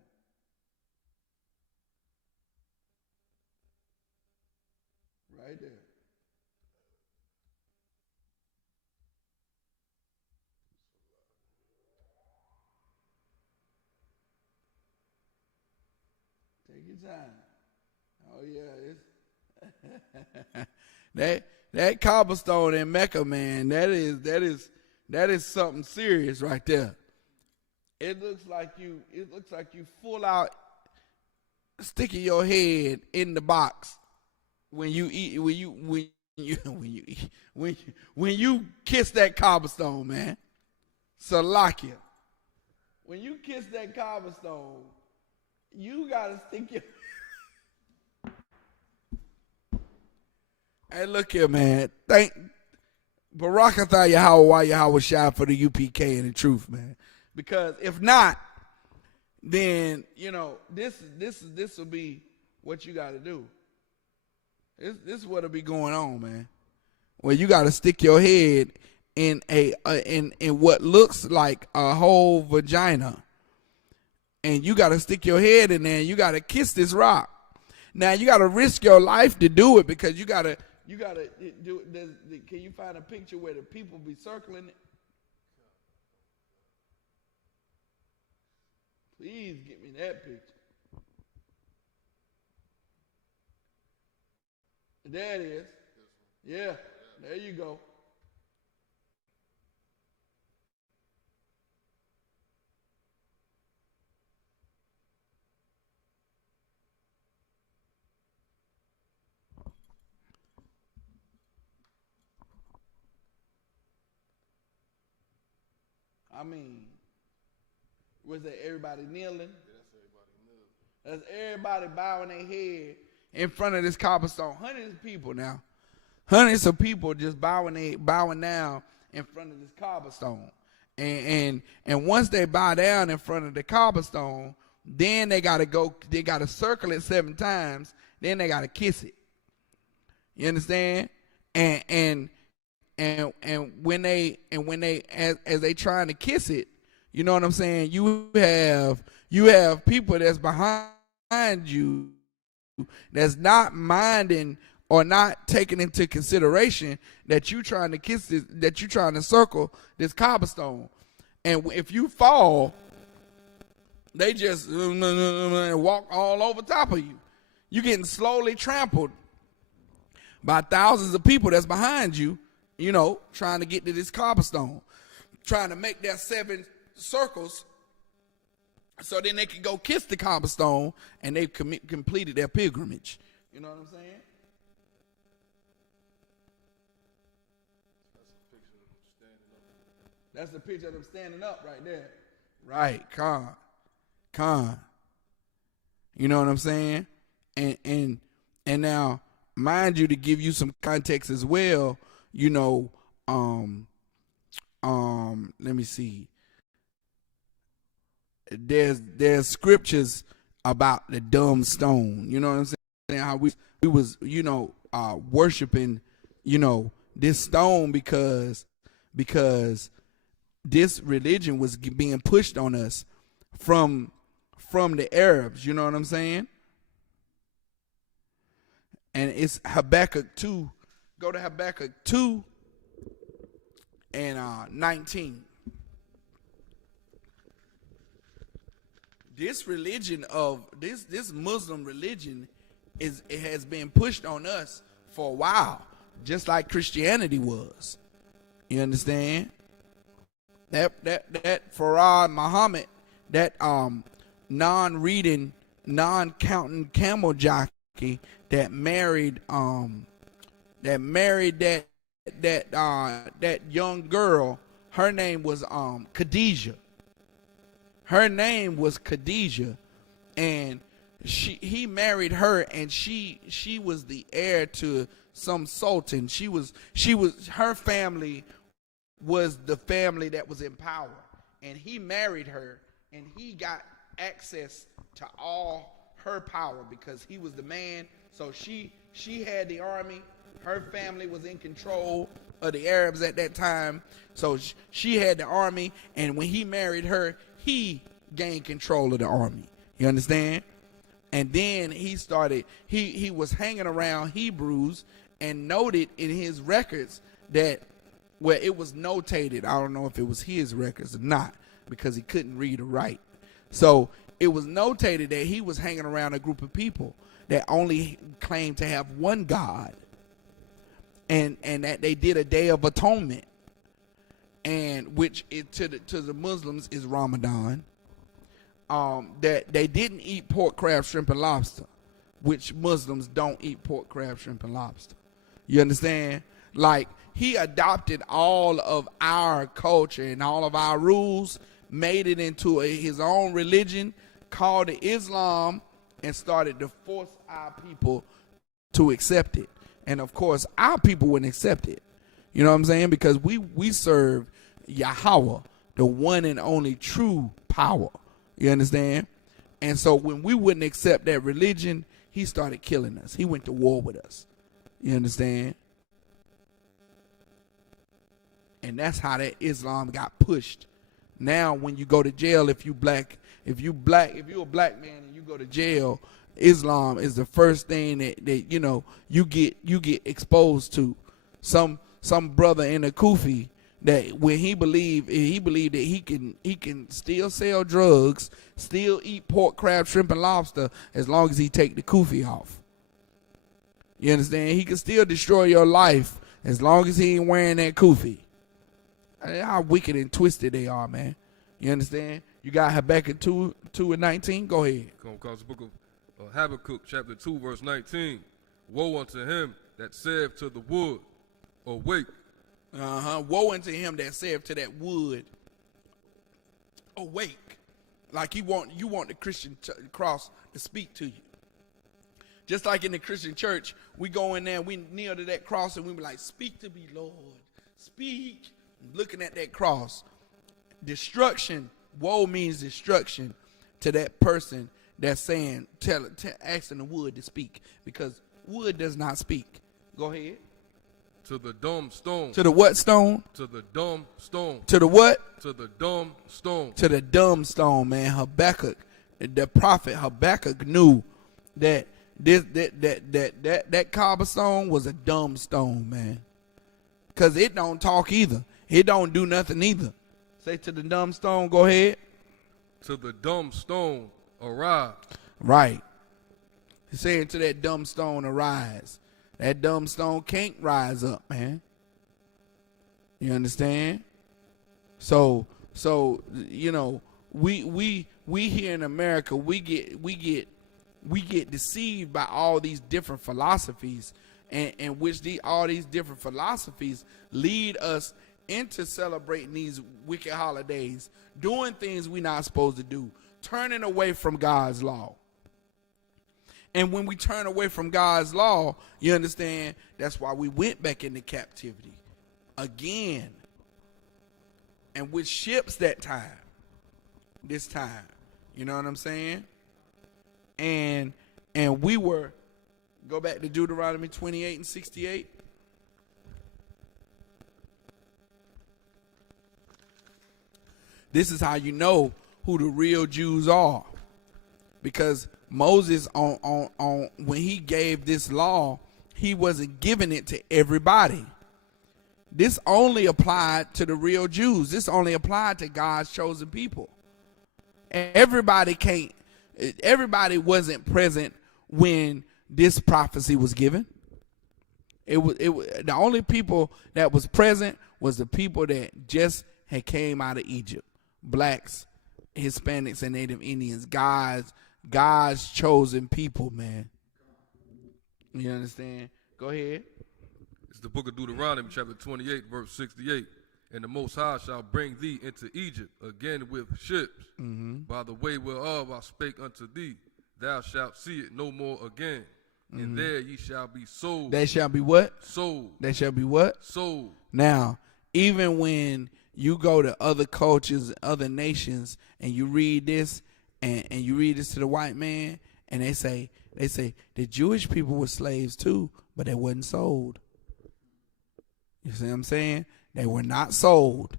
Right there. Take your time. Oh yeah, it's that cobblestone in Mecca, man. That is something serious right there. It looks like you full out sticking your head in the box when you kiss that cobblestone, man. Salakia. When you kiss that cobblestone, you gotta stick your Hey, look here, man. Thank Barakatah Yahweh Shai for the UPK and the truth, man. Because if not, then this will be what you got to do. This is what'll be going on, man. Well, you got to stick your head in in what looks like a whole vagina, and you got to stick your head in there. And you got to kiss this rock. Now you got to risk your life to do it because you got to do. Can you find a picture where the people be circling it? Please get me that picture. There it is. Yeah, there you go. I mean, was that everybody kneeling? That's everybody bowing their head in front of this cobblestone. Hundreds of people now. Hundreds of people just bowing down in front of this cobblestone. And once they bow down in front of the cobblestone, then they gotta circle it 7 times, then they gotta kiss it. You understand? And when they as they trying to kiss it, you know what I'm saying? You have people that's behind you that's not minding or not taking into consideration that you trying to kiss this, that you trying to circle this cobblestone. And if you fall, they just walk all over top of you. You're getting slowly trampled by thousands of people that's behind you, trying to get to this cobblestone, trying to make their 7 circles so then they can go kiss the cobblestone and they've completed their pilgrimage. You know what I'm saying? That's the picture of them standing up right there. Right, Khan. You know what I'm saying? And now, mind you, to give you some context as well, let me see. There's scriptures about the dumb stone. You know what I'm saying? How we was worshiping this stone because this religion was being pushed on us from the Arabs. You know what I'm saying? And it's Habakkuk 2. Go to Habakkuk 2 and 19. This religion of this Muslim religion it has been pushed on us for a while, just like Christianity was. You understand? That Farah Muhammad, that non-reading, non-counting camel jockey that married that young girl. Her name was Khadijah. Her name was Khadijah, and he married her, and she was the heir to some sultan. Her family was the family that was in power, and he married her, and he got access to all her power because he was the man. So she had the army. Her family was in control of the Arabs at that time. So she had the army, and when he married her, he gained control of the army. You understand? And then he was hanging around Hebrews and noted in his records that, well, it was notated. I don't know if it was his records or not because he couldn't read or write. So it was notated that he was hanging around a group of people that only claimed to have one God, and that they did a Day of Atonement, and which to the Muslims is Ramadan. That they didn't eat pork, crab, shrimp, and lobster, which Muslims don't eat pork, crab, shrimp, and lobster. You understand? Like, he adopted all of our culture and all of our rules, made it into his own religion, called it Islam, and started to force our people to accept it. And of course, our people wouldn't accept it. You know what I'm saying? Because we serve Yahweh, the one and only true power. You understand? And so when we wouldn't accept that religion, he started killing us. He went to war with us. You understand? And that's how that Islam got pushed. Now when you go to jail, if you're a black man and you go to jail, Islam is the first thing that you get exposed to. Some brother in a kufi that when he believed that he can still sell drugs, still eat pork, crab, shrimp, and lobster as long as he take the kufi off. You understand? He can still destroy your life as long as he ain't wearing that kufi. How wicked and twisted they are, man. You understand? You got Habakkuk 2:19. Go ahead. Because the book of Habakkuk, chapter 2, verse 19. Woe unto him that saith to the wood, awake. Woe unto him that saith to that wood, awake. Like you want the Christian cross to speak to you. Just like in the Christian church, we go in there, we kneel to that cross, and we be like, speak to me, Lord. Speak. Looking at that cross. Destruction. Woe means destruction to that person that's saying, asking the wood to speak, because wood does not speak. Go ahead. To the dumb stone. To the what stone? To the dumb stone. To the what? To the dumb stone. To the dumb stone, man. Habakkuk, the prophet Habakkuk knew that that cobblestone was a dumb stone, man. Because it don't talk either. It don't do nothing either. Say to the dumb stone, go ahead. To the dumb stone, arise. Right. He's saying to that dumb stone, arise. That dumb stone can't rise up, man. You understand? So we here in America, we get deceived by all these different philosophies, and which all these different philosophies lead us into celebrating these wicked holidays, doing things we're not supposed to do, turning away from God's law. And when we turn away from God's law, you understand, that's why we went back into captivity again. And with ships this time. You know what I'm saying? And we were, go back to Deuteronomy 28 and 68. This is how you know who the real Jews are. Because Moses, when he gave this law, he wasn't giving it to everybody. This only applied to the real Jews. This only applied to God's chosen people. And everybody wasn't present when this prophecy was given. The only people that was present was the people that just had came out of Egypt. Blacks, Hispanics, and Native Indians. God's chosen people, man. You understand? Go ahead. It's the book of Deuteronomy, chapter 28, verse 68. And the Most High shall bring thee into Egypt again with ships, by the way whereof I spake unto thee. Thou shalt see it no more again. And there ye shall be sold. They shall be what? Sold. They shall be what? Sold. Now, even when you go to other cultures, other nations, and you read this, and you read this to the white man, and they say the Jewish people were slaves too, but they wasn't sold. You see what I'm saying? They were not sold.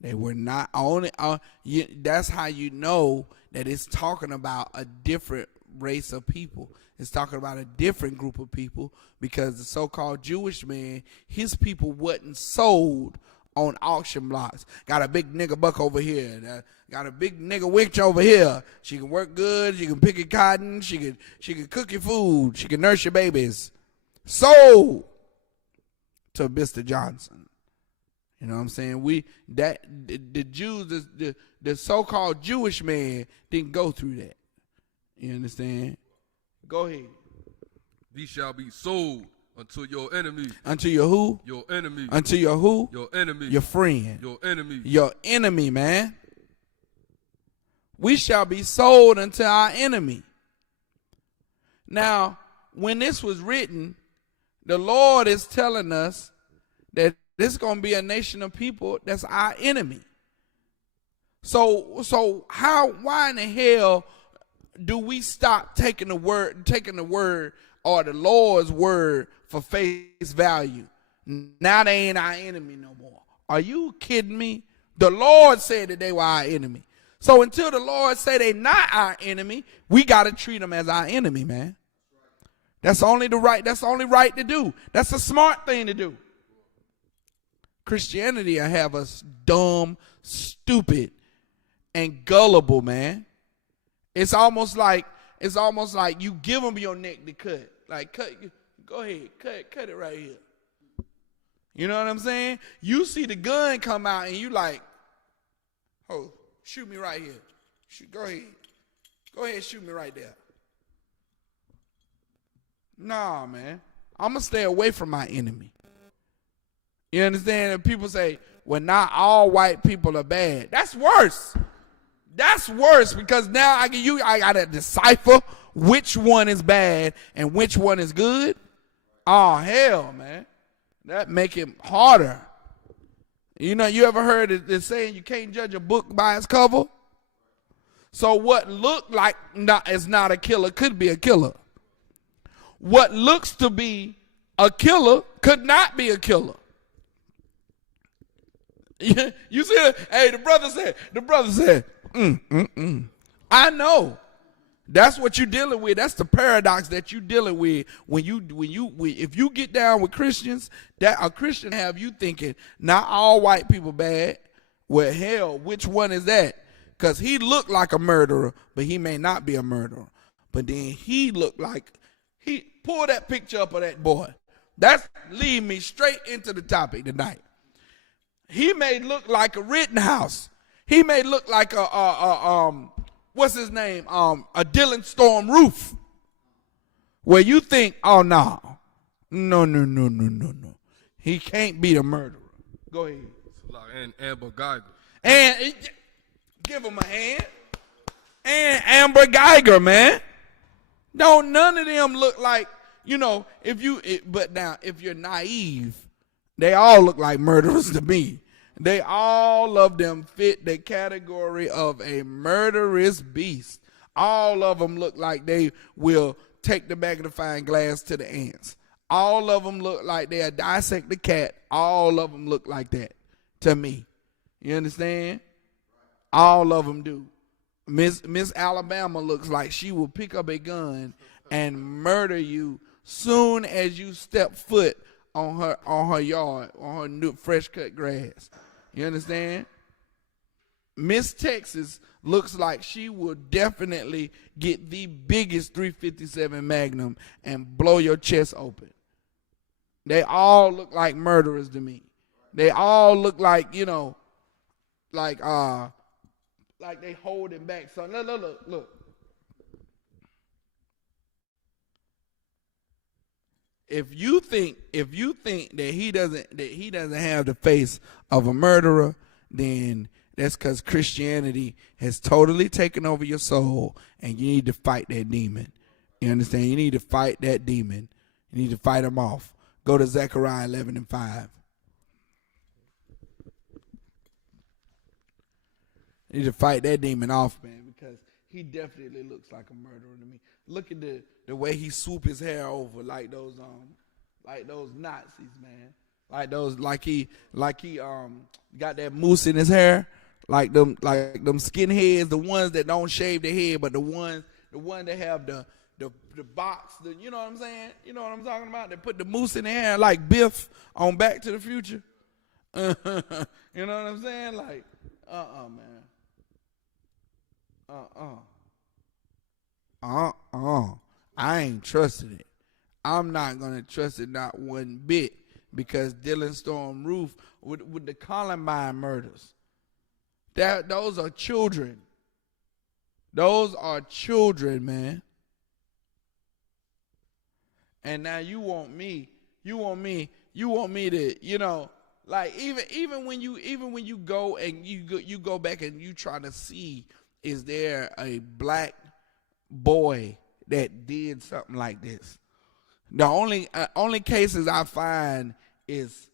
They were not only. That's how you know that it's talking about a different race of people. It's talking about a different group of people, because the so-called Jewish man, his people wasn't sold on auction blocks. Got a big nigga buck over here. Got a big nigga witch over here. She can work good. She can pick your cotton. She can cook your food. She can nurse your babies. Sold to Mr. Johnson. You know what I'm saying? The Jews, the so-called Jewish man didn't go through that. You understand? Go ahead. These shall be sold unto your enemy. Unto your who? Your enemy. Unto your who? Your enemy. Your friend. Your enemy. Your enemy, man. We shall be sold unto our enemy. Now, when this was written, the Lord is telling us that this is going to be a nation of people that's our enemy. So why in the hell do we stop taking the word or the Lord's word for face value? Now they ain't our enemy no more. Are you kidding me? The Lord said that they were our enemy. So until the Lord say they not our enemy, we got to treat them as our enemy, man. That's only right to do. That's a smart thing to do. Christianity will have us dumb, stupid, and gullible, man. It's almost like you give them your neck to cut. Like, go ahead, cut it right here. You know what I'm saying? You see the gun come out and you like, oh, shoot me right here. Go ahead, shoot me right there. Nah, man. I'm going to stay away from my enemy. You understand? And people say, well, not all white people are bad. That's worse. That's worse, because now I got to decipher which one is bad and which one is good. Oh, hell, man. That make it harder. You know, you ever heard the saying, you can't judge a book by its cover? So what looked like is not a killer could be a killer. What looks to be a killer could not be a killer. You see it? Hey, the brother said, I know. That's what you're dealing with. That's the paradox that you're dealing with if you get down with Christians, that a Christian have you thinking, not all white people bad. Well, hell, which one is that? Because he looked like a murderer, but he may not be a murderer. But then he pull that picture up of that boy. That's lead me straight into the topic tonight. He may look like a Rittenhouse. He may look like what's his name? A Dylan Storm Roof. Where you think, oh no. He can't be the murderer. Go ahead. And Amber Geiger. And give him a hand. And Amber Geiger, man. Don't none of them look like, but now if you're naive, they all look like murderers to me. They all of them fit the category of a murderous beast. All of them look like they will take the magnifying glass to the ants. All of them look like they'll dissect the cat. All of them look like that to me. You understand? All of them do. Miss Alabama looks like she will pick up a gun and murder you soon as you step foot on her yard, on her new fresh cut grass. You understand? Miss Texas looks like she will definitely get the biggest 357 Magnum and blow your chest open. They all look like murderers to me. They all look like, you know, like they holding back something. Look. If you think that he doesn't have the face of a murderer, then that's because Christianity has totally taken over your soul, and you need to fight that demon. You understand? You need to fight that demon. You need to fight him off. Go to Zechariah 11:5. You need to fight that demon off, man, because he definitely looks like a murderer to me. Look at the way he swoop his hair over like those Nazis, man. Like he got that mousse in his hair, like them skinheads, the ones that don't shave their head, but the one that have the box, you know what I'm saying? You know what I'm talking about? They put the mousse in their hair like Biff on Back to the Future. You know what I'm saying? Like, man. I ain't trusting it. I'm not gonna trust it not one bit, because Dylan Storm Roof with the Columbine murders, those are children. Those are children, man. And now you want me to, you know, like even when you go and you go back and you try to see, is there a black boy that did something like this? The only cases I find is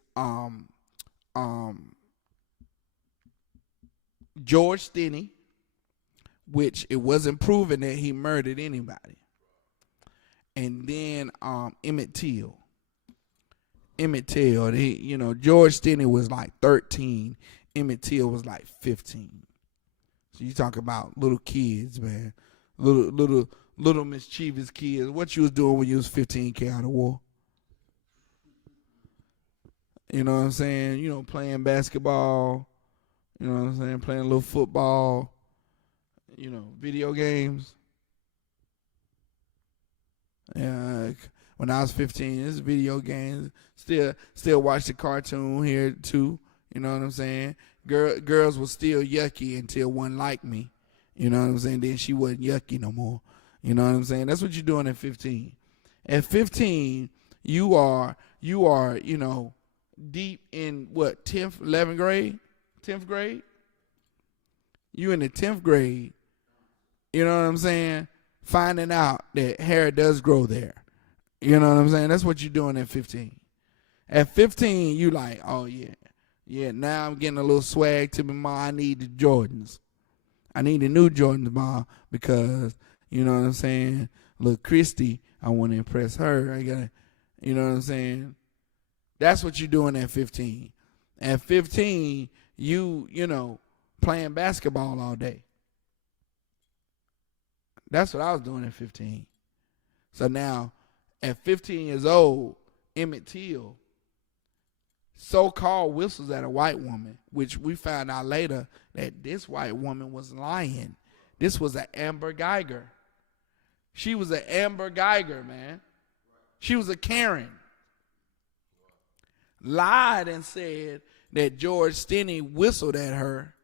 George Stinney, which it wasn't proven that he murdered anybody, and then Emmett Till. George Stinney was like 13, Emmett Till was like 15. So you talk about little kids, man, little mischievous kids. What you was doing when you was 15, K out of war? You know what I'm saying? You know, playing basketball. You know what I'm saying? Playing a little football. You know, video games. Yeah, when I was 15, this video games. Still watch the cartoon here too. You know what I'm saying? Girls was still yucky until one liked me. You know what I'm saying? Then she wasn't yucky no more. You know what I'm saying? That's what you're doing at 15. At 15, you are, you know, deep in what, 10th, 11th grade? 10th grade? You in the 10th grade. You know what I'm saying? Finding out that hair does grow there. You know what I'm saying? That's what you're doing at 15. At 15, you like, oh yeah. Yeah, now I'm getting a little swag to me, Ma. I need the Jordans. I need the new Jordans, Ma, because, you know what I'm saying, little Christy, I want to impress her. I gotta, you know what I'm saying? That's what you're doing at 15. At 15, you know, playing basketball all day. That's what I was doing at 15. So now, at 15 years old, Emmett Till so-called whistles at a white woman, which we found out later that this white woman was lying. This was an Amber Geiger. She was an Amber Geiger, man. She was a Karen. Lied and said that George Stinney whistled at her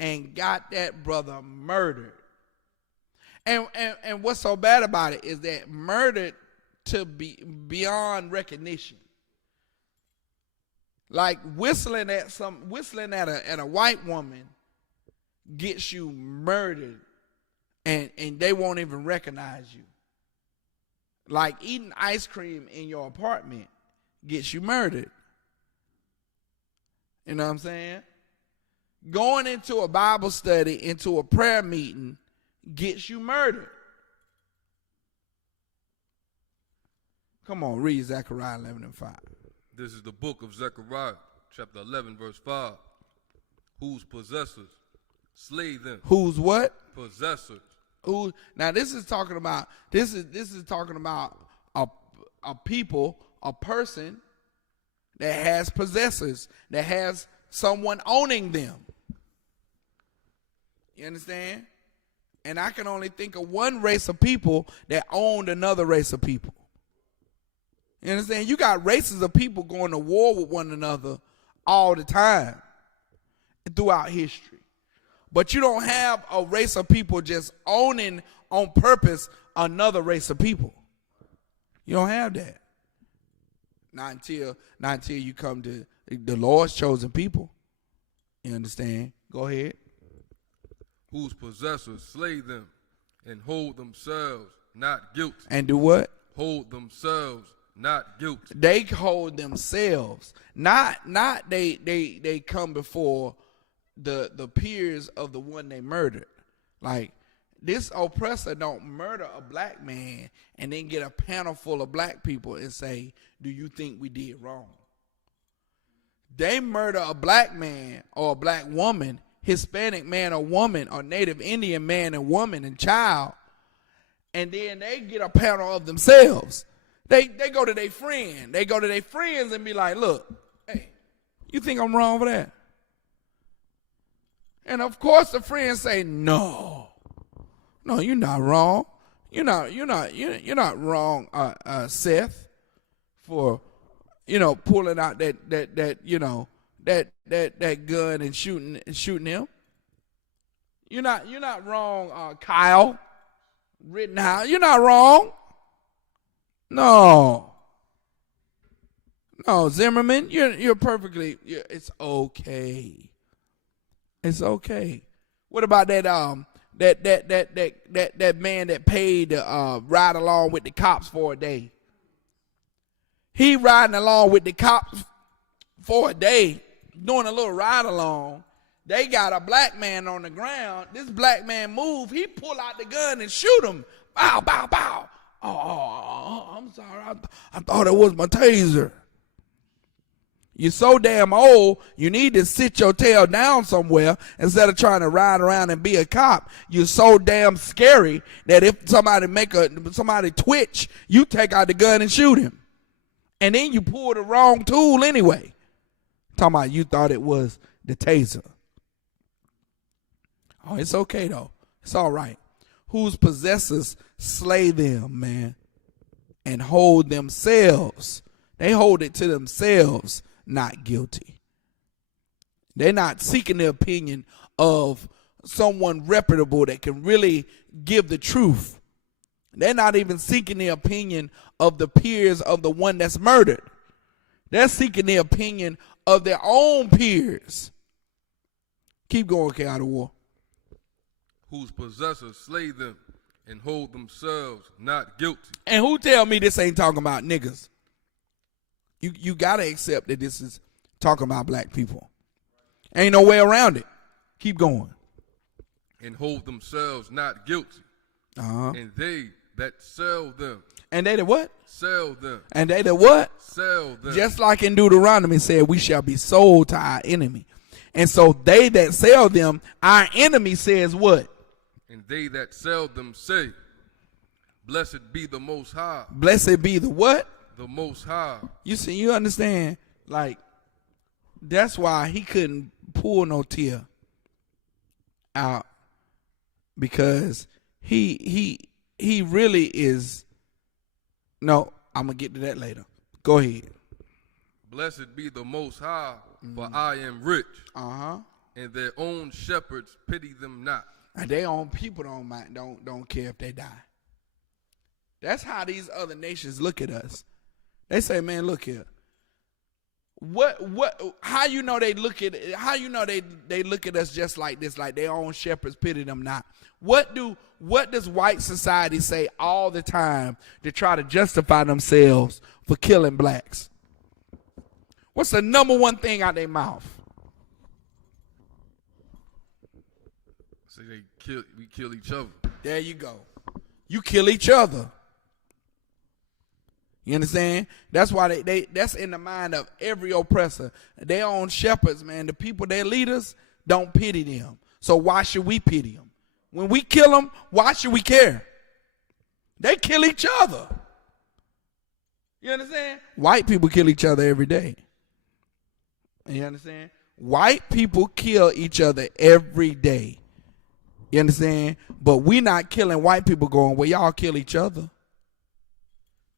and got that brother murdered. And what's so bad about it is that murdered to be beyond recognition. Like whistling at a white woman gets you murdered, and they won't even recognize you. Like eating ice cream in your apartment gets you murdered. You know what I'm saying? Going into a Bible study, into a prayer meeting, gets you murdered. Come on, read Zechariah 11:5. This is the book of Zechariah, chapter 11, verse 5. Whose possessors slay them. Whose what? Possessors. Who? Now this is talking about a people, a person that has possessors, that has someone owning them. You understand? And I can only think of one race of people that owned another race of people. You understand? You got races of people going to war with one another all the time throughout history. But you don't have a race of people just owning on purpose another race of people. You don't have that. Not until you come to the Lord's chosen people. You understand? Go ahead. Whose possessors slay them and hold themselves not guilty. And do what? Hold themselves not guilty. They hold themselves. Not they come before the peers of the one they murdered. Like, this oppressor don't murder a black man and then get a panel full of black people and say, do you think we did wrong? They murder a black man or a black woman, Hispanic man or woman, or Native Indian man and woman and child, and then they get a panel of themselves. They go to their friend. They go to their friends and be like, look, hey, you think I'm wrong for that? And of course the friends say, no, you're not wrong. You're not wrong, Seth, for pulling out that gun and shooting him. You're not wrong, Kyle Rittenhouse. You're not wrong. No, Zimmerman, you're perfectly. It's okay. It's okay. What about that that man that paid to ride along with the cops for a day? He riding along with the cops for a day, doing a little ride along. They got a black man on the ground. This black man move. He pull out the gun and shoot him. Bow, bow, bow. Oh, I'm sorry. I thought it was my taser. You're so damn old, you need to sit your tail down somewhere instead of trying to ride around and be a cop. You're so damn scary that if somebody twitch, you take out the gun and shoot him. And then you pull the wrong tool anyway. Talking about you thought it was the taser. Oh, it's okay though. It's all right. Whose possessors slay them, man, and hold themselves. They hold it to themselves, not guilty. They're not seeking the opinion of someone reputable that can really give the truth. They're not even seeking the opinion of the peers of the one that's murdered. They're seeking the opinion of their own peers. Keep going, N.W.O. Whose possessors slay them and hold themselves not guilty. And who tell me this ain't talking about niggas? You gotta accept that this is talking about black people. Ain't no way around it. Keep going. And hold themselves not guilty. And they that sell them. And they the what? Sell them. And they the what? Sell them. Just like in Deuteronomy said, we shall be sold to our enemy. And so they that sell them, our enemy says what? And they that sell them say, blessed be the Most High. Blessed be the what? The Most High. You see, you understand? Like, that's why he couldn't pull no tear out, because he really is. No, I'm gonna get to that later. Go ahead. Blessed be the Most High, for I am rich. And their own shepherds pity them not. And their own people don't care if they die. That's how these other nations look at us. They say, "Man, look here. How you know they look at they look at us just like this, like their own shepherds pity them not? What does white society say all the time to try to justify themselves for killing blacks? What's the number one thing out their mouth? Say we kill each other. There you go. You kill each other. You understand? That's why that's in the mind of every oppressor. Their own shepherds, man, the people, their leaders, don't pity them. So why should we pity them? When we kill them, why should we care? They kill each other. You understand? White people kill each other every day. You understand? White people kill each other every day. You understand? But we not killing white people going, well, y'all kill each other.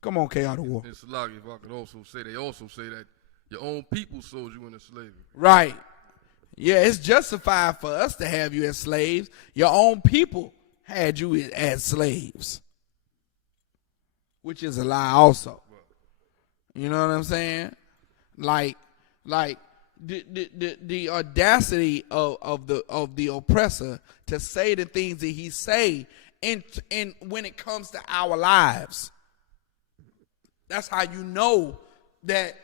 Come on, N.W.O. It's like if I could also say, they also say that your own people sold you into slavery. Right. Yeah, it's justified for us to have you as slaves. Your own people had you as slaves, which is a lie also. You know what I'm saying? Like the audacity of the oppressor to say the things that he say in when it comes to our lives. That's how you know that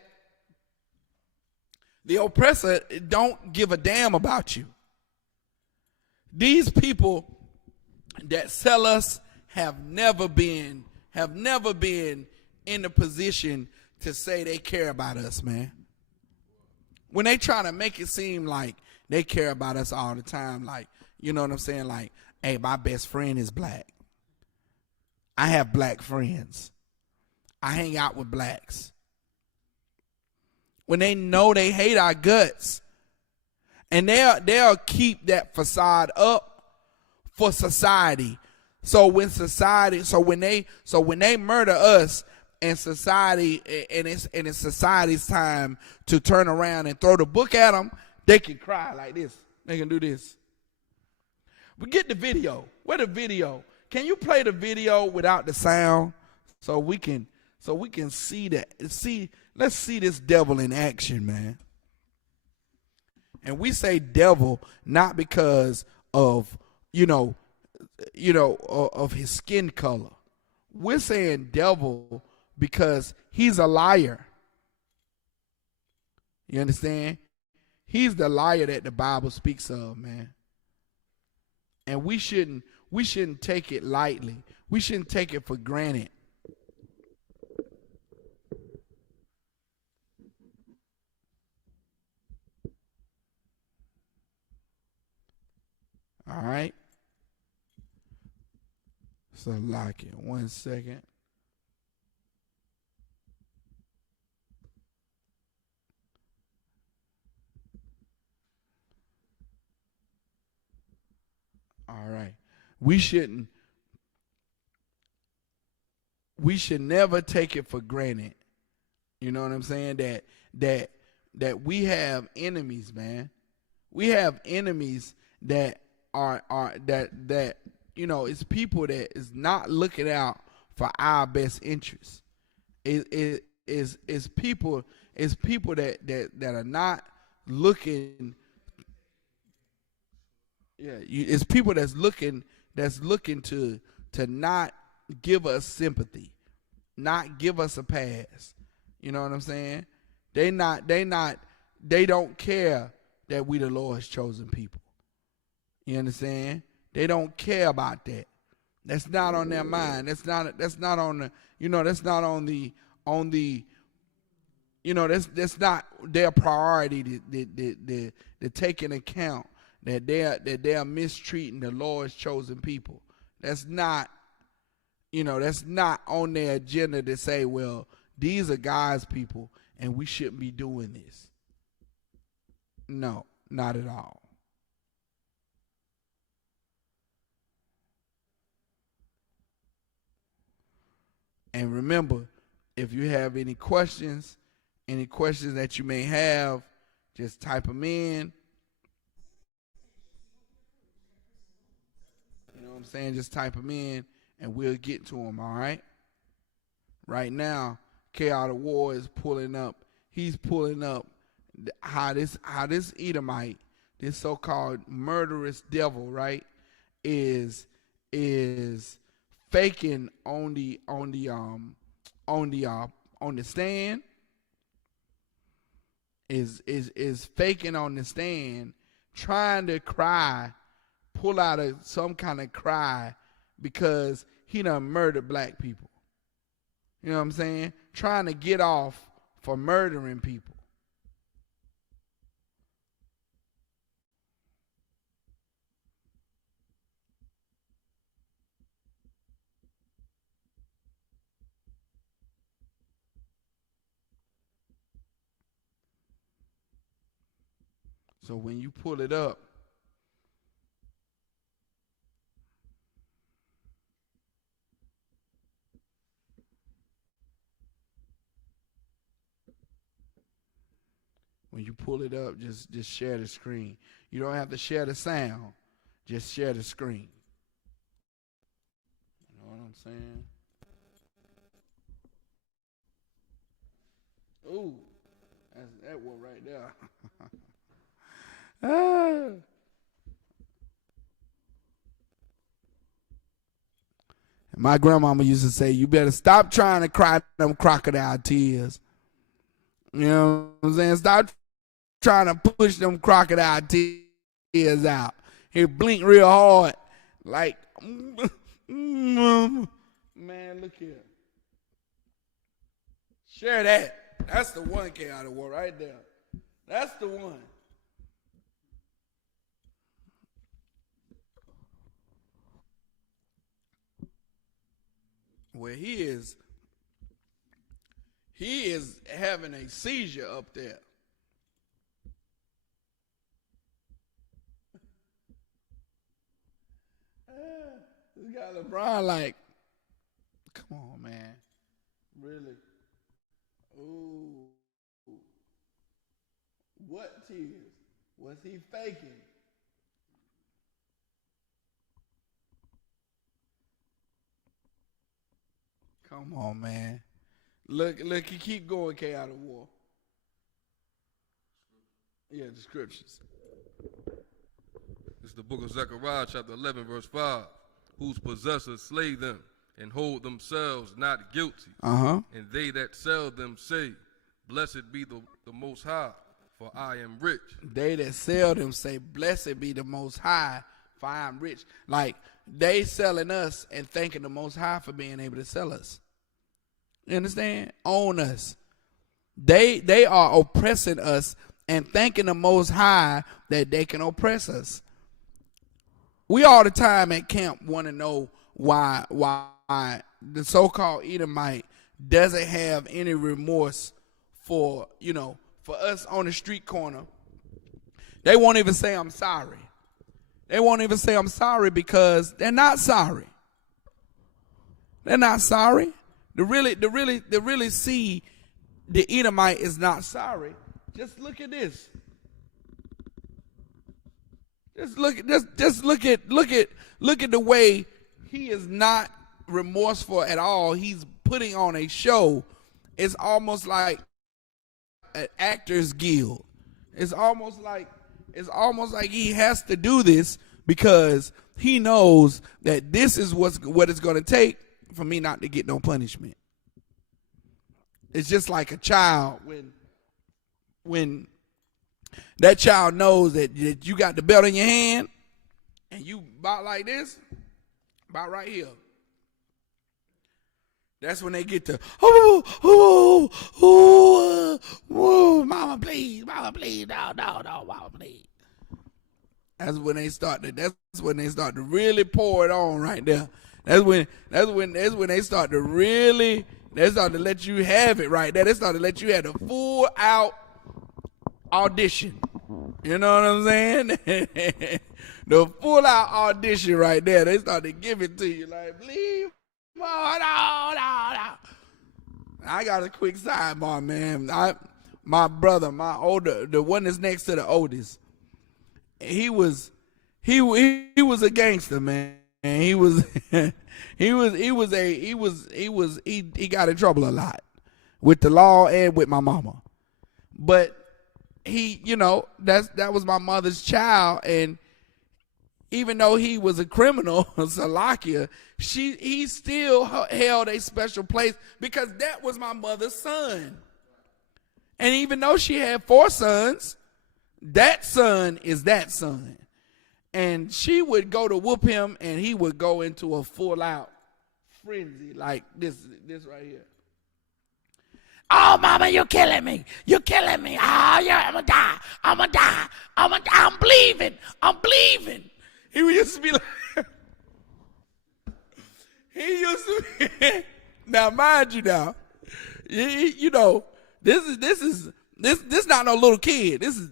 the oppressor don't give a damn about you. These people that sell us have never been in the position to say they care about us, man. When they try to make it seem like they care about us all the time, like, you know what I'm saying? Like, hey, my best friend is black. I have black friends. I hang out with blacks. When they know they hate our guts, and they'll keep that facade up for society. So when they murder us, and society, and it's society's time to turn around and throw the book at them, they can cry like this. They can do this. But get the video. Where the video? Can you play the video without the sound so we can see that? Let's see this devil in action, man. And we say devil not because of of his skin color. We're saying devil because he's a liar. You understand? He's the liar that the Bible speaks of, man. And we shouldn't take it lightly. We shouldn't take it for granted. All right. So lock it. 1 second. All right. We should never take it for granted. You know what I'm saying? That we have enemies, man. We have enemies that are that it's people that is not looking out for our best interests. It's people that are not looking. Yeah, it's people that's looking to not give us sympathy, not give us a pass. You know what I'm saying? They don't care that we the Lord's chosen people. You understand? They don't care about that. That's not on their mind. That's not on the that's not on the that's not their priority to take into account that they're mistreating the Lord's chosen people. That's not on their agenda to say, well, these are God's people and we shouldn't be doing this. No, not at all. And remember, if you have any questions that you may have, just type them in. You know what I'm saying? Just type them in and we'll get to them, all right? Right now, N.W.O is pulling up. He's pulling up how this Edomite, this so-called murderous devil, right, is faking on the stand. Is faking on the stand, trying to cry, pull out some kind of cry because he done murdered black people. You know what I'm saying? Trying to get off for murdering people. So when you pull it up, just share the screen. You don't have to share the sound. Just share the screen. You know what I'm saying? Ooh, that's that one right there. My grandmama used to say, you better stop trying to cry them crocodile tears. You know what I'm saying? Stop trying to push them crocodile tears out. He blink real hard. Like, man, look here. Share that. That's the one N.W.O right there. That's the one. Where he is having a seizure up there. This guy LeBron like, come on, man. Really? Ooh. What tears? Was he faking? Come on, man. Look, you keep going, N.W.O. Yeah, the scriptures. It's the book of Zechariah, chapter 11, verse 5. Whose possessors slay them and hold themselves not guilty. Uh-huh. And they that sell them say, blessed be the Most High, for I am rich. They that sell them say, blessed be the Most High, for I am rich. Like, they selling us and thanking the Most High for being able to sell us. You understand? Own us. They are oppressing us and thanking the Most High that they can oppress us. We all the time at camp want to know why the so-called Edomite doesn't have any remorse for us on the street corner. They won't even say I'm sorry. They won't even say I'm sorry because they're not sorry. They're not sorry. To really see the Edomite is not sorry. Just look at this. Just look at the way he is not remorseful at all. He's putting on a show. It's almost like an actors guild. It's almost like he has to do this because he knows that this is what it's going to take for me not to get no punishment. It's just like a child when that child knows that you got the belt in your hand and you about like this, about right here. That's when they get to, mama please, no, mama please. That's when they start to really pour it on right there. That's when they start to let you have it right there. They start to let you have the full out audition. You know what I'm saying? The full out audition right there. They start to give it to you like, please, no. I got a quick sidebar, man. My brother, the one that's next to the oldest, he was a gangster, man. And he got in trouble a lot with the law and with my mama. But that was my mother's child, and even though he was a criminal, Salakia, he still held a special place because that was my mother's son. And even though she had 4 sons, that son is that son. And she would go to whoop him, and he would go into a full-out frenzy like this right here. Oh, mama, you're killing me. You're killing me. Oh, yeah, I'm going to die. I'm going to die. I'm bleeding. He used to be like, he used to be, now mind you now, this not no little kid. This is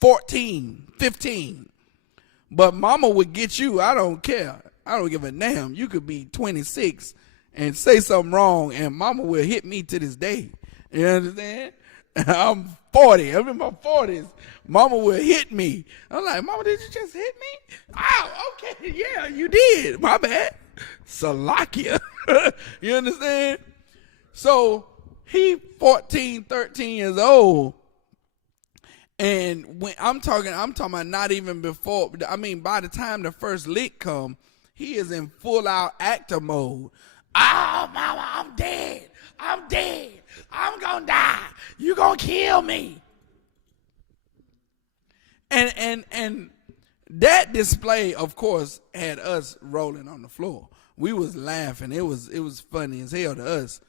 14, 15. But mama would get you. I don't care. I don't give a damn. You could be 26 and say something wrong, and mama will hit me to this day. You understand? I'm 40. I'm in my 40s. Mama will hit me. I'm like, Mama, did you just hit me? Oh, okay. Yeah, you did. My bad. Salakia. You understand? So he 14, 13 years old. And when I'm talking about not even before, I mean, by the time the first lick come, he is in full out actor mode. Oh, mama, I'm dead. I'm dead. I'm gonna die. You gonna kill me. And that display, of course, had us rolling on the floor. We was laughing. It was funny as hell to us.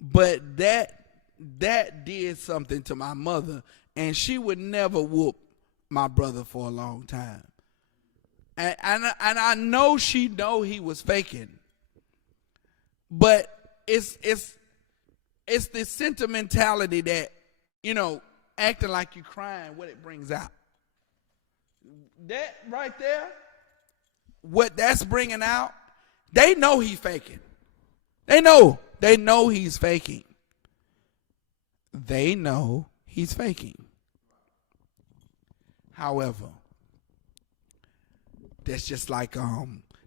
But that did something to my mother, and she would never whoop my brother for a long time. And I know she know he was faking. But it's the sentimentality that, you know, acting like you crying, what it brings out. That right there, what that's bringing out, they know he's faking. They know he's faking. They know he's faking. However, that's just like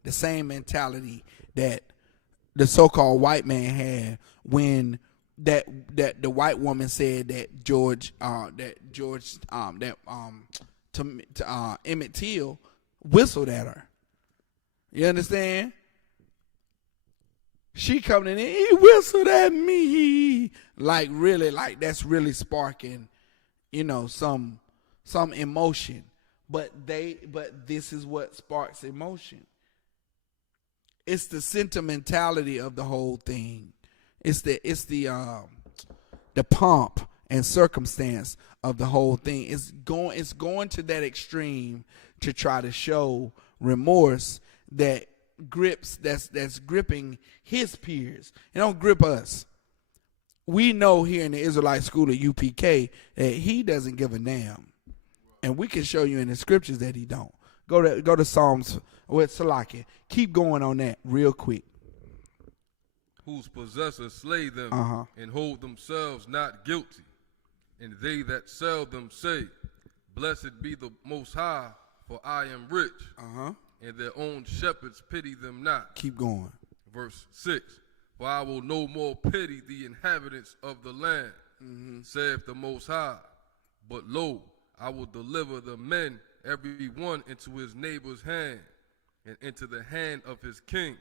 the same mentality that the so-called white man had when that the white woman said that Emmett Till whistled at her. You understand? She coming in, he whistled at me. Like really, like that's really sparking, you know, some emotion. But this is what sparks emotion. It's the sentimentality of the whole thing. It's the pomp and circumstance of the whole thing. It's going to that extreme to try to show remorse that's gripping his peers. It don't grip us. We know here in the Israelite school at UPK that he doesn't give a damn. And we can show you in the scriptures that he don't. Go to Psalms with Salakia. Keep going on that real quick. Whose possessors slay them and hold themselves not guilty. And they that sell them say, Blessed be the Most High, for I am rich. And their own shepherds pity them not. Keep going. Verse 6. For I will no more pity the inhabitants of the land, saith the Most High. But lo, I will deliver the men, every one into his neighbor's hand, and into the hand of his king.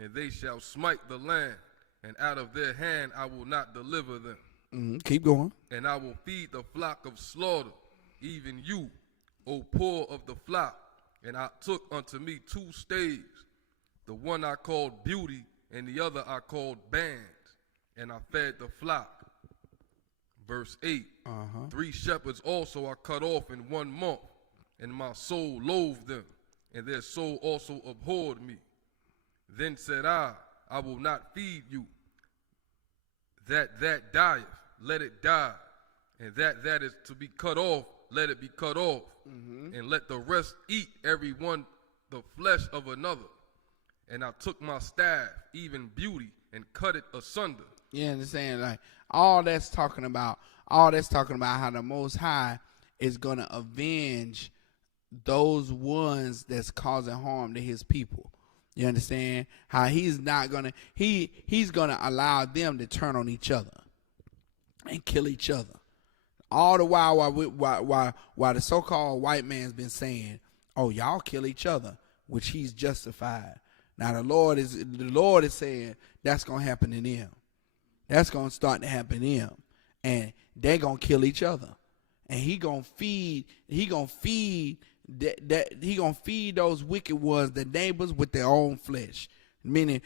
And they shall smite the land, and out of their hand I will not deliver them. Keep going. And I will feed the flock of slaughter, even you, O poor of the flock. And I took unto me 2 staves, the one I called Beauty, and the other I called Bands, and I fed the flock. Verse 8, 3 shepherds also are cut off in 1 month, and my soul loathed them, and their soul also abhorred me. Then said I will not feed you. That dieth, let it die. And that is to be cut off, let it be cut off. And let the rest eat every one the flesh of another. And I took my staff, even Beauty, and cut it asunder. You understand? Like all that's talking about how the Most High is going to avenge those ones that's causing harm to his people. You understand? How he's not gonna he's gonna allow them to turn on each other and kill each other. All the while the so-called white man's been saying, "Oh, y'all kill each other," which he's justified. Now the Lord is saying that's gonna happen to them. That's gonna start to happen to them, and they're gonna kill each other. And he gonna feed those wicked ones, the neighbors, with their own flesh. Meaning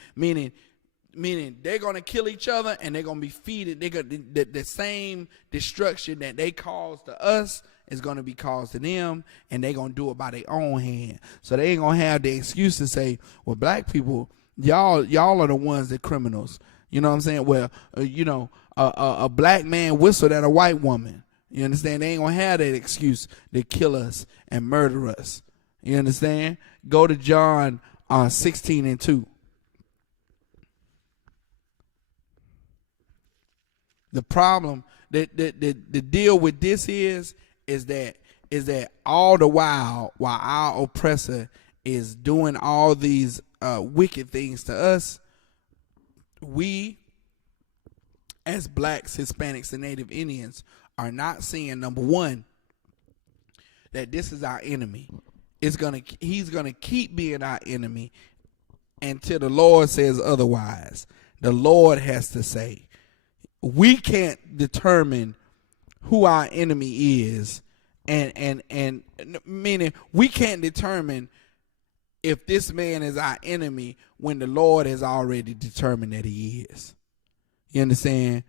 they're gonna kill each other, and they're gonna be feeded. The same destruction that they caused to us is gonna be caused to them, and they're gonna do it by their own hand. So they ain't gonna have the excuse to say, "Well, black people, y'all are the ones that criminals." You know what I'm saying? Well, a black man whistled at a white woman. You understand? They ain't gonna have that excuse to kill us and murder us. You understand? Go to John 16:2. The problem, the deal with this is that all the while our oppressor is doing all these wicked things to us, we as blacks, Hispanics, and Native Indians are not seeing, number one, that this is our enemy. He's gonna keep being our enemy until the Lord says otherwise. The Lord has to say. We can't determine who our enemy is, and meaning we can't determine if this man is our enemy when the Lord has already determined that he is. You understand?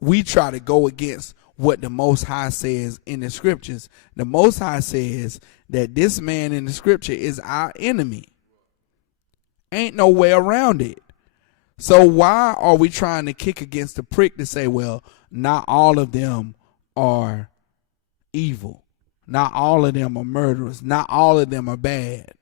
We try to go against what the Most High says in the scriptures. The Most High says that this man in the scripture is our enemy. Ain't no way around it. So why are we trying to kick against the prick to say, well, not all of them are evil. Not all of them are murderers. Not all of them are bad.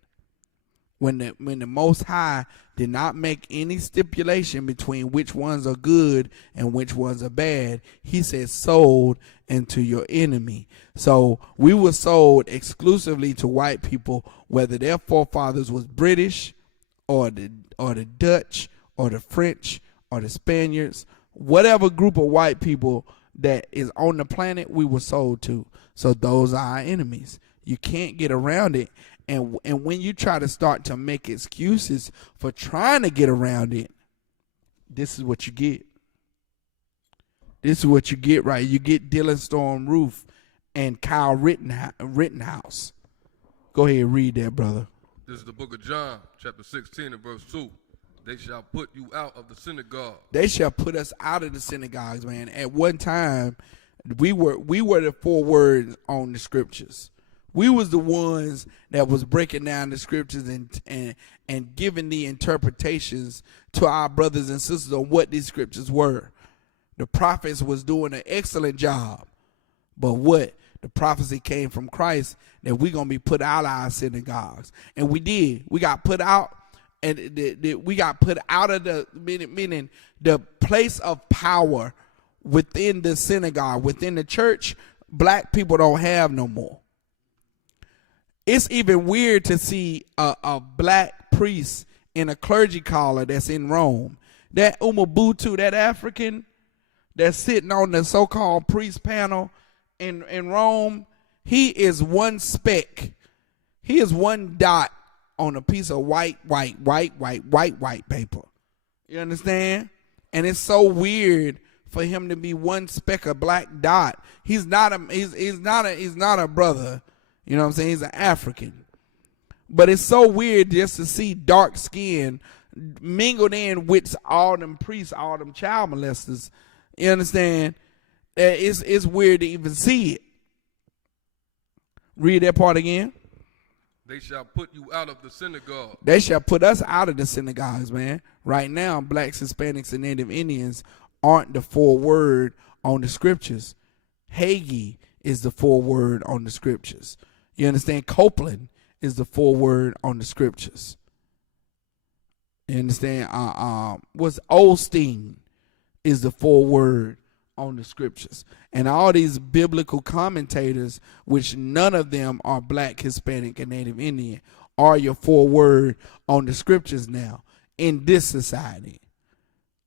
When the Most High did not make any stipulation between which ones are good and which ones are bad, he said sold into your enemy. So we were sold exclusively to white people, whether their forefathers was British or the Dutch or the French or the Spaniards, whatever group of white people that is on the planet, we were sold to. So those are our enemies. You can't get around it. And when you try to start to make excuses for trying to get around it, this is what you get. This is what you get, right? You get Dylan Storm Roof and Kyle Rittenhouse. Go ahead and read that, brother. This is the book of John, chapter 16 and verse 2. They shall put you out of the synagogue. They shall put us out of the synagogues, man. At one time, we were the four words on the scriptures. We was the ones that was breaking down the scriptures and giving the interpretations to our brothers and sisters on what these scriptures were. The prophets was doing an excellent job. But what? The prophecy came from Christ that we're going to be put out of our synagogues. And we did. We got put out. And we got put out of the, meaning the place of power within the synagogue, within the church, black people don't have no more. It's even weird to see a black priest in a clergy collar that's in Rome. That Umabutu, that African that's sitting on the so-called priest panel in Rome, he is one speck. He is one dot on a piece of white paper. You understand? And it's so weird for him to be one speck of black dot. He's not a brother. You know what I'm saying? He's an African. But it's so weird just to see dark skin mingled in with all them priests, all them child molesters. You understand? It's weird to even see it. Read that part again. They shall put you out of the synagogue. They shall put us out of the synagogues, man. Right now, blacks, Hispanics, and Native Indians aren't the foreword on the scriptures. Hagee is the foreword on the scriptures. You understand? Copeland is the foreword on the scriptures. You understand? What's Osteen is the foreword on the scriptures. And all these biblical commentators, which none of them are black, Hispanic, and Native Indian, are your foreword on the scriptures now in this society.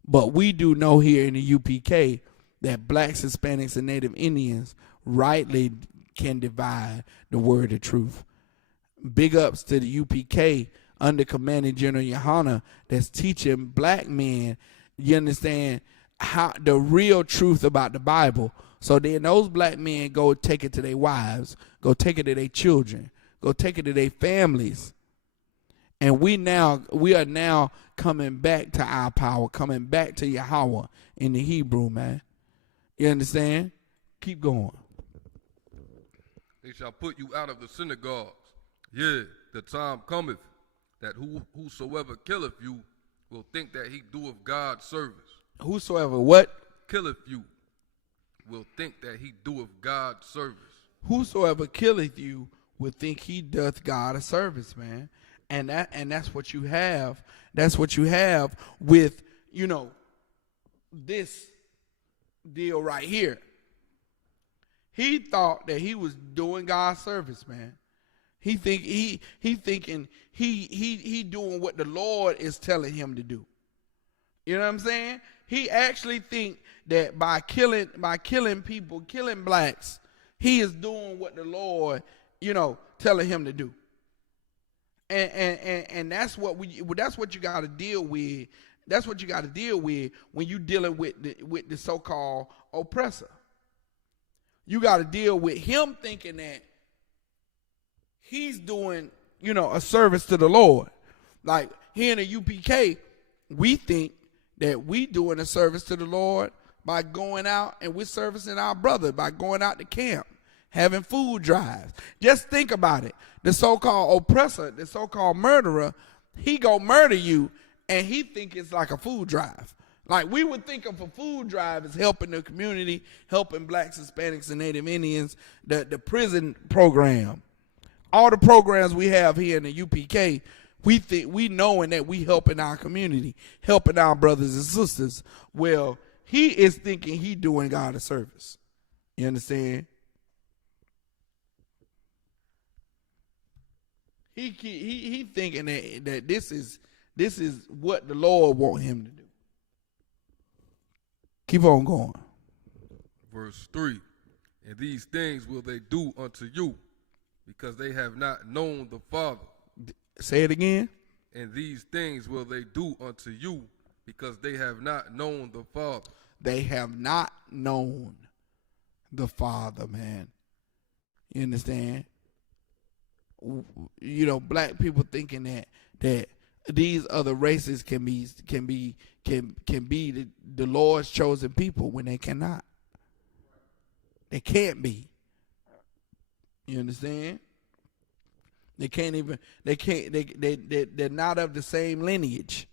But we do know here in the UPK that blacks, Hispanics, and Native Indians rightly can divide the word of truth. Big ups to the UPK under Commanding General Yohana that's teaching black men, you understand, how the real truth about the Bible. So then those black men go take it to their wives, go take it to their children, go take it to their families. And we are now coming back to our power, coming back to Yahweh in the Hebrew, man. You understand? Keep going. They shall put you out of the synagogues. Yeah, the time cometh that whosoever killeth you will think that he doeth God's service. Whosoever what? Killeth you. will think that he doeth God service. Whosoever killeth you will think he doth God a service, man. And that's what you have. That's what you have with, this deal right here. He thought that he was doing God's service, man. He thinking he doing what the Lord is telling him to do. You know what I'm saying? He actually think that by killing people, killing blacks, he is doing what the Lord, telling him to do. And that's what you got to deal with. That's what you got to deal with when you dealing with the so-called oppressor. You got to deal with him thinking that he's doing, a service to the Lord. Like here in the UPK, we think that we doing a service to the Lord by going out and we're servicing our brother by going out to camp, having food drives. Just think about it. The so-called oppressor, the so-called murderer, he go murder you and he think it's like a food drive. Like we would think of a food drive as helping the community, helping blacks, Hispanics, and Native Indians, the prison program. All the programs we have here in the UPK, we knowing that we helping our community, helping our brothers and sisters. Well, he is thinking he doing God a service. You understand? He thinking that this is what the Lord want him to do. Keep on going. Verse 3, and these things will they do unto you, because they have not known the Father. Say it again. And these things will they do unto you, because they have not known the Father. They have not known the Father, man. You understand? Black people thinking that these other races can be the Lord's chosen people when they cannot. They can't be. You understand? They're not of the same lineage.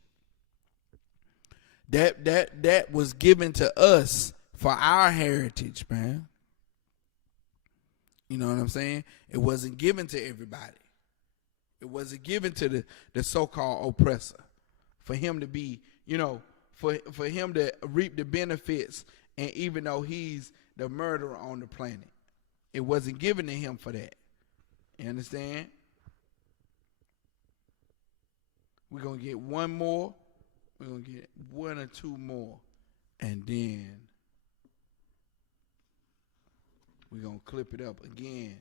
That was given to us for our heritage, man. You know what I'm saying? It wasn't given to everybody. It wasn't given to the so-called oppressor. For him to be, for him to reap the benefits, and even though he's the murderer on the planet, it wasn't given to him for that. You understand? We're going to get one more. We're going to get one or two more. And then we're going to clip it up again.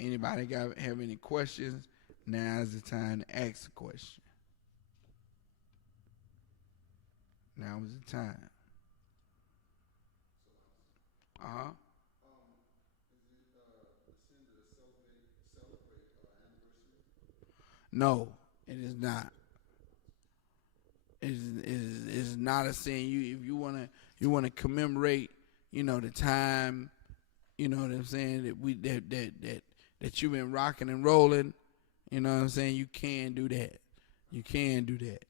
Anybody have any questions? Now is the time to ask a question. Now is the time. Uh-huh. No, it is not. It is not a sin. If you wanna commemorate, the time, you know what I'm saying, that you've been rocking and rolling, you know what I'm saying, you can do that. You can do that.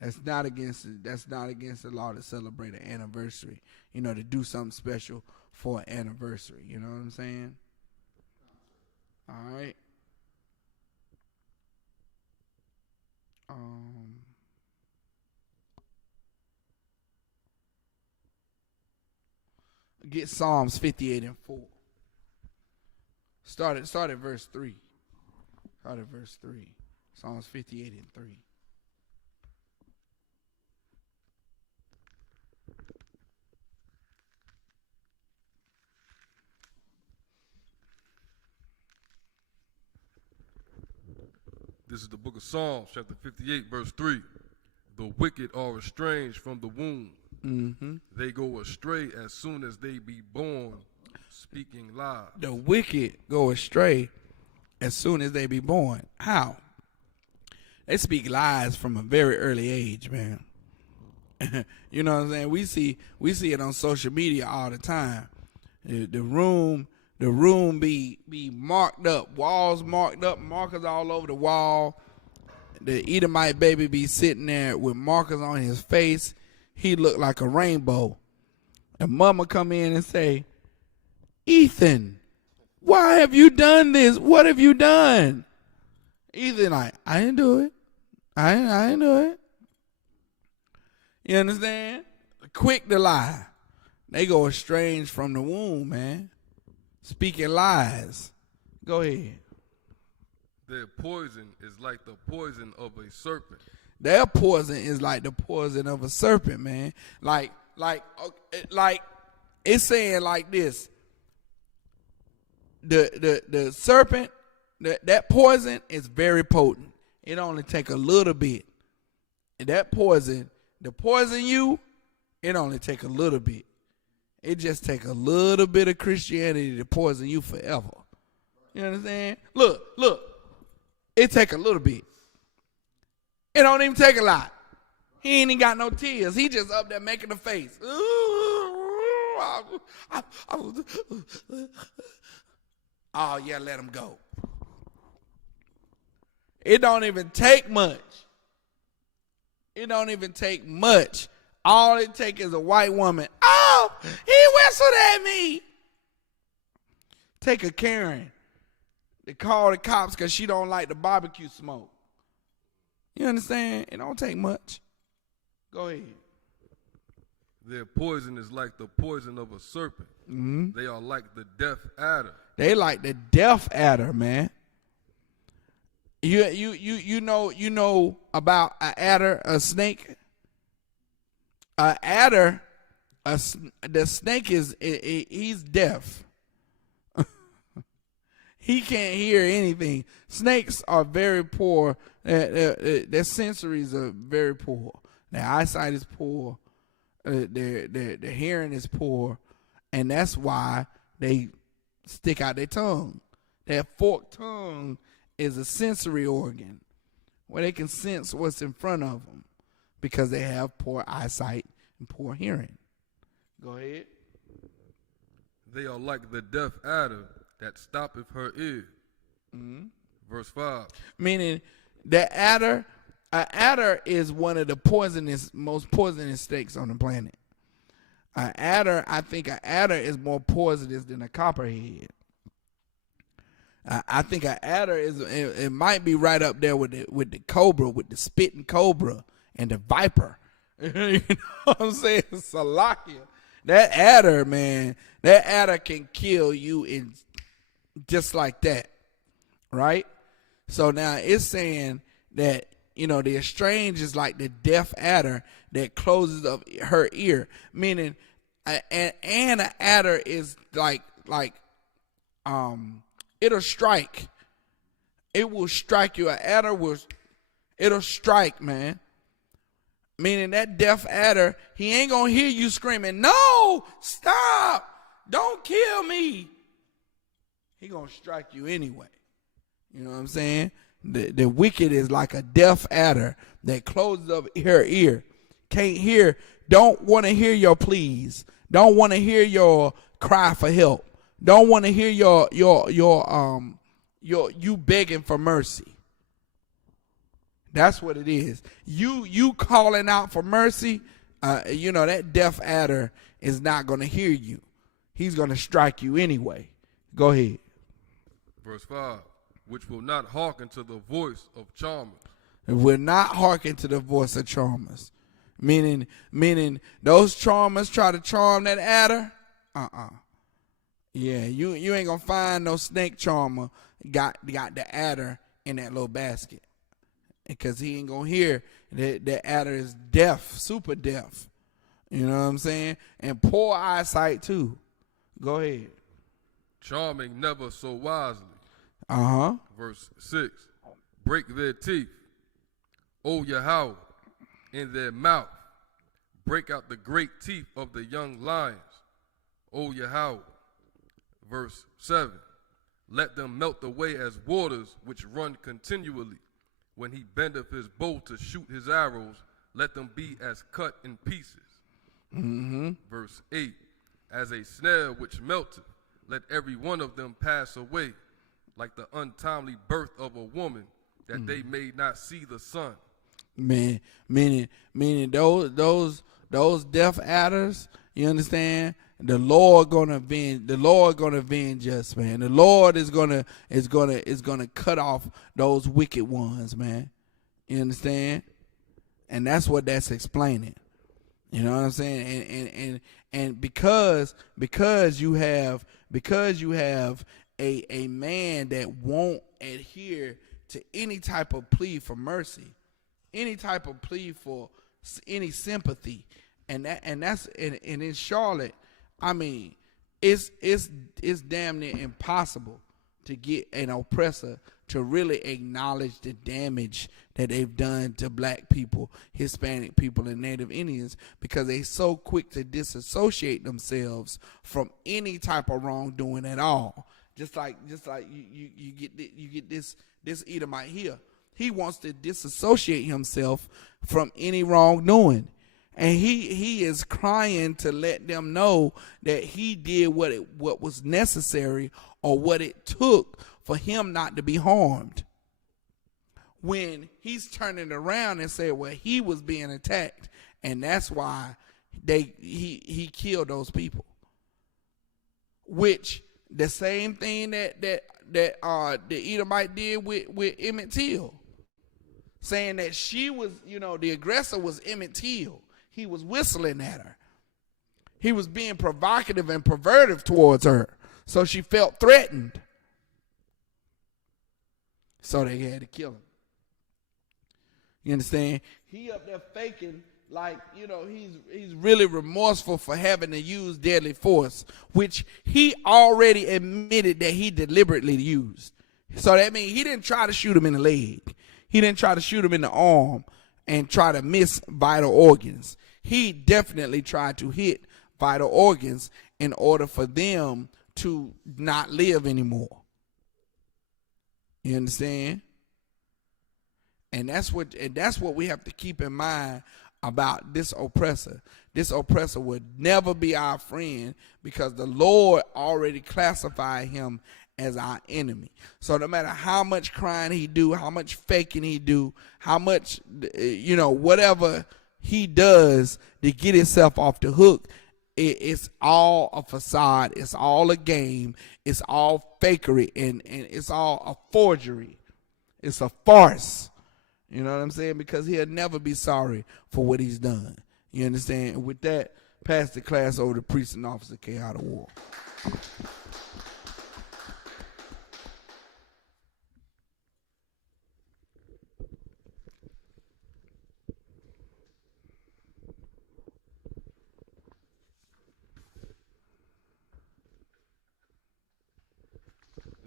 That's not against the law to celebrate an anniversary, to do something special for an anniversary. You know what I'm saying? All right. Get Psalms 58 and 4. Start at verse 3. Start at verse 3. Psalms 58 and 3. This is the book of Psalms, chapter 58, verse 3. The wicked are estranged from the womb. Mm-hmm. They go astray as soon as they be born, speaking lies. The wicked go astray as soon as they be born. How? They speak lies from a very early age, man. You know what I'm saying? We see it on social media all the time. The room be marked up, walls marked up, markers all over the wall. The Edomite baby be sitting there with markers on his face. He look like a rainbow. And mama come in and say, Ethan, why have you done this? What have you done? Ethan like, I didn't do it. I didn't do it. You understand? Quick to lie. They go estranged from the womb, man. Speaking lies. Go ahead. Their poison is like the poison of a serpent. Their poison is like the poison of a serpent, man. Like it's saying like this. The serpent, that poison is very potent. It only take a little bit. And that poison, the poison you, it only take a little bit. It just take a little bit of Christianity to poison you forever. You understand? Look. It take a little bit. It don't even take a lot. He ain't even got no tears. He just up there making the face. Oh, yeah, let him go. It don't even take much. It don't even take much. All it take is a white woman. Oh, he whistled at me. Take a Karen. They call the cops because she don't like the barbecue smoke. You understand? It don't take much. Go ahead. Their poison is like the poison of a serpent. Mm-hmm. They are like the deaf adder. They like the deaf adder, man. You know about an adder, a snake. An adder, the snake he's deaf. He can't hear anything. Snakes are very poor. Their sensories are very poor. Their eyesight is poor. Their hearing is poor, and that's why they stick out their tongue. That forked tongue is a sensory organ where they can sense what's in front of them because they have poor eyesight and poor hearing. Go ahead. They are like the deaf adder that stoppeth her ear. Mm-hmm. Verse 5. Meaning the adder, an adder is one of the most poisonous snakes on the planet. I think an adder is more poisonous than a copperhead. I think an adder it might be right up there with the cobra, with the spitting cobra and the viper. You know what I'm saying? Salakia. That adder, man, that adder can kill you in just like that, right? So now it's saying that, the estranged is like the deaf adder that closes up her ear, meaning, and an adder is like it'll strike. It will strike you. An adder it'll strike, man. Meaning that deaf adder, he ain't gonna hear you screaming, no, stop, don't kill me. He gonna strike you anyway. You know what I'm saying? The wicked is like a deaf adder that closes up her ear. Can't hear, don't want to hear your pleas. Don't want to hear your cry for help. Don't want to hear you begging for mercy. That's what it is. You calling out for mercy, that deaf adder is not going to hear you. He's going to strike you anyway. Go ahead. Verse 5, which will not hearken to the voice of charmers. It will not hearken to the voice of charmers. Meaning those charmers try to charm that adder. Yeah, you ain't going to find no snake charmer got the adder in that little basket. Because he ain't going to hear that adder is deaf, super deaf. You know what I'm saying? And poor eyesight too. Go ahead. Charming never so wisely. Verse 6. Break their teeth, O Yahweh, in their mouth. Break out the great teeth of the young lions, O Yahweh. Verse 7. Let them melt away as waters which run continually. When he bendeth his bow to shoot his arrows, let them be as cut in pieces. Verse 8. As a snare which melteth, let every one of them pass away, like the untimely birth of a woman, that they may not see the sun. Meaning those deaf adders, you understand? the Lord gonna avenge us, man. The Lord is gonna cut off those wicked ones, man. You understand? And that's what that's explaining. You know what I'm saying? And because you have a man that won't adhere to any type of plea for mercy, any type of plea for any sympathy, and in Charlotte, I mean, it's damn near impossible to get an oppressor to really acknowledge the damage that they've done to black people, Hispanic people, and Native Indians, because they're so quick to disassociate themselves from any type of wrongdoing at all. Just like you get this Edomite here. He wants to disassociate himself from any wrongdoing. And he is crying to let them know that he did what was necessary or what it took for him not to be harmed. When he's turning around and saying, well, he was being attacked, and that's why he killed those people. Which the same thing that the Edomite did with Emmett Till, saying that she was, the aggressor was Emmett Till. He was whistling at her. He was being provocative and pervertive towards her. So she felt threatened. So they had to kill him. You understand? He up there faking like, he's really remorseful for having to use deadly force, which he already admitted that he deliberately used. So that means he didn't try to shoot him in the leg. He didn't try to shoot him in the arm and try to miss vital organs. He definitely tried to hit vital organs in order for them to not live anymore. You understand? And that's what we have to keep in mind about this oppressor. This oppressor would never be our friend because the Lord already classified him as our enemy. So no matter how much crying he do, how much faking he do, how much, whatever he does to get himself off the hook, it's all a facade. It's all a game. It's all fakery, and it's all a forgery. It's a farce. You know what I'm saying? Because he'll never be sorry for what he's done. You understand? And with that, pass the class over to Priest and Officer K. Out of War.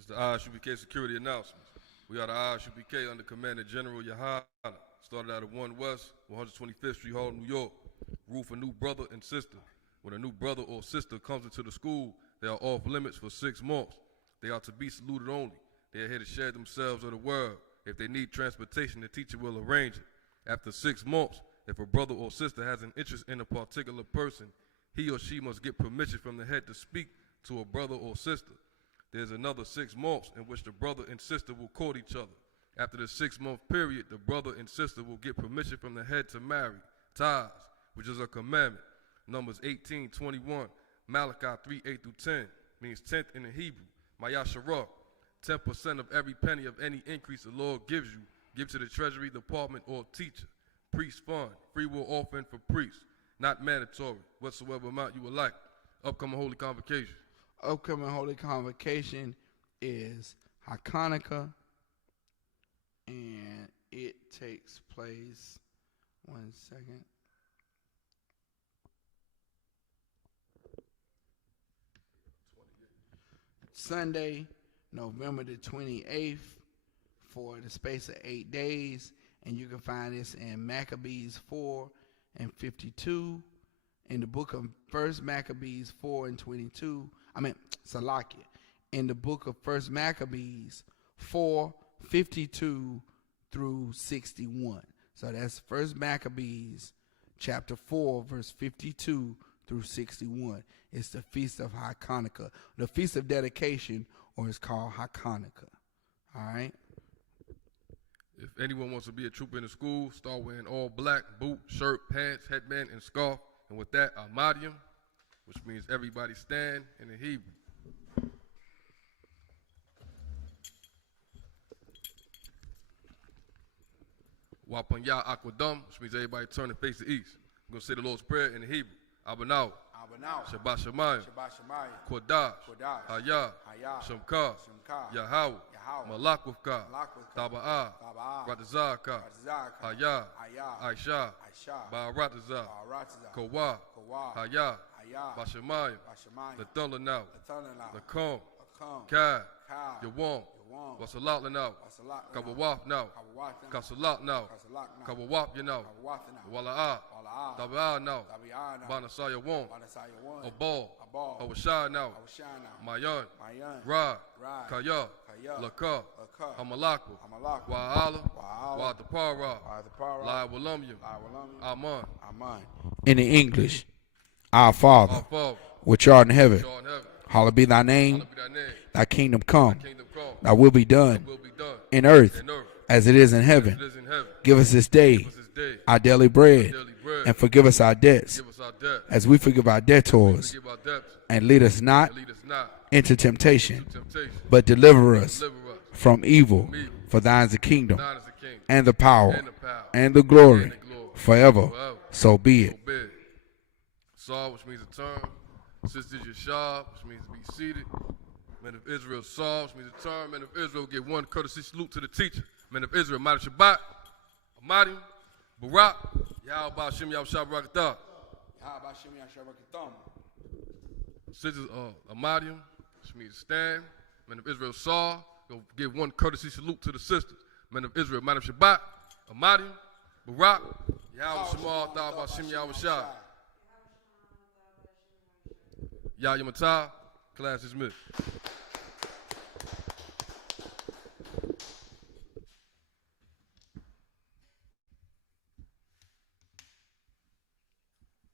The Isupk security announcements. We are the Isupk under Commander General Yohana. Started out at 1 West, 125th Street Hall, New York. Rule for new brother and sister. When a new brother or sister comes into the school, they are off limits for 6 months. They are to be saluted only. They are here to share themselves of the word. If they need transportation, the teacher will arrange it. After 6 months, if a brother or sister has an interest in a particular person, he or she must get permission from the head to speak to a brother or sister. There's another 6 months in which the brother and sister will court each other. After the 6-month period, the brother and sister will get permission from the head to marry, Thurs, which is a commandment. Numbers 18:21, Malachi 3:8-10, means 10th in the Hebrew. Mayasharah, 10% of every penny of any increase the Lord gives you, give to the treasury department or teacher. Priest fund, free will offering for priests, not mandatory, whatsoever amount you would like. Upcoming holy convocation. Upcoming holy convocation is Hanukkah, and it takes place, 1 second, Sunday, November the 28th, for the space of 8 days, and you can find this in Maccabees 4 and 52, in the book of 1 Maccabees 4 and 22, Salakia, in the book of 1 Maccabees 4:52 through 61. So that's 1 Maccabees chapter 4, verse 52 through 61. It's the Feast of Hanukkah, the Feast of Dedication, or it's called Hanukkah. All right? If anyone wants to be a trooper in the school, start wearing all black, boot, shirt, pants, headband, and scarf. And with that, Ahmadium. which means everybody stand in the Hebrew. Wapanya Aquadum, which means everybody turn and face the east. I'm going to say the Lord's Prayer in the Hebrew. Abanau. Shabbat Shemayim. Kodash. Hayah. Shemka. Yahweh. Malakwavka. Taba'ah. Ratazaka. Hayah. Aisha. Ba'arataza. Kawa. Hayah. Bashemayim. The thunder now. The calm. Kai. Yawam. Wasalat now. Kabawaf now. Kasalat now. Kabawaf you now. Wala'ah. Tabi'ah now. Banasaya won. Abal. Awashah now. Mayan. Ra. Kaya. Laka. Hamalakwa. Wa'ala. Wa'atapara. La Walamyam. Aman. In the English, our Father, which art in heaven, hallowed be thy name. Thy kingdom come. Thy will be done in earth as it is in heaven. Give us this day our daily bread, and forgive us our debts as we forgive our debtors. And lead us not into temptation, but deliver us from evil. For thine is the kingdom, and the power, and the glory, forever. So be it. Saw, which means a term. Sister Yashab, which means to be seated. Men of Israel saw, which means a term. Men of Israel give one courtesy salute to the teacher. Men of Israel, Madi Shabbat, Amadi, Barak, Yahweh Ba'ashim Yahweh Shabbat. Sisters Amadi, which means stand. Men of Israel saw, go give one courtesy salute to the sisters. Men of Israel, Madi Shabbat, Amadi, Barak, Yahweh Shemal, Ba'ashim Yahweh Shah. Yahweh Matah, class is dismissed.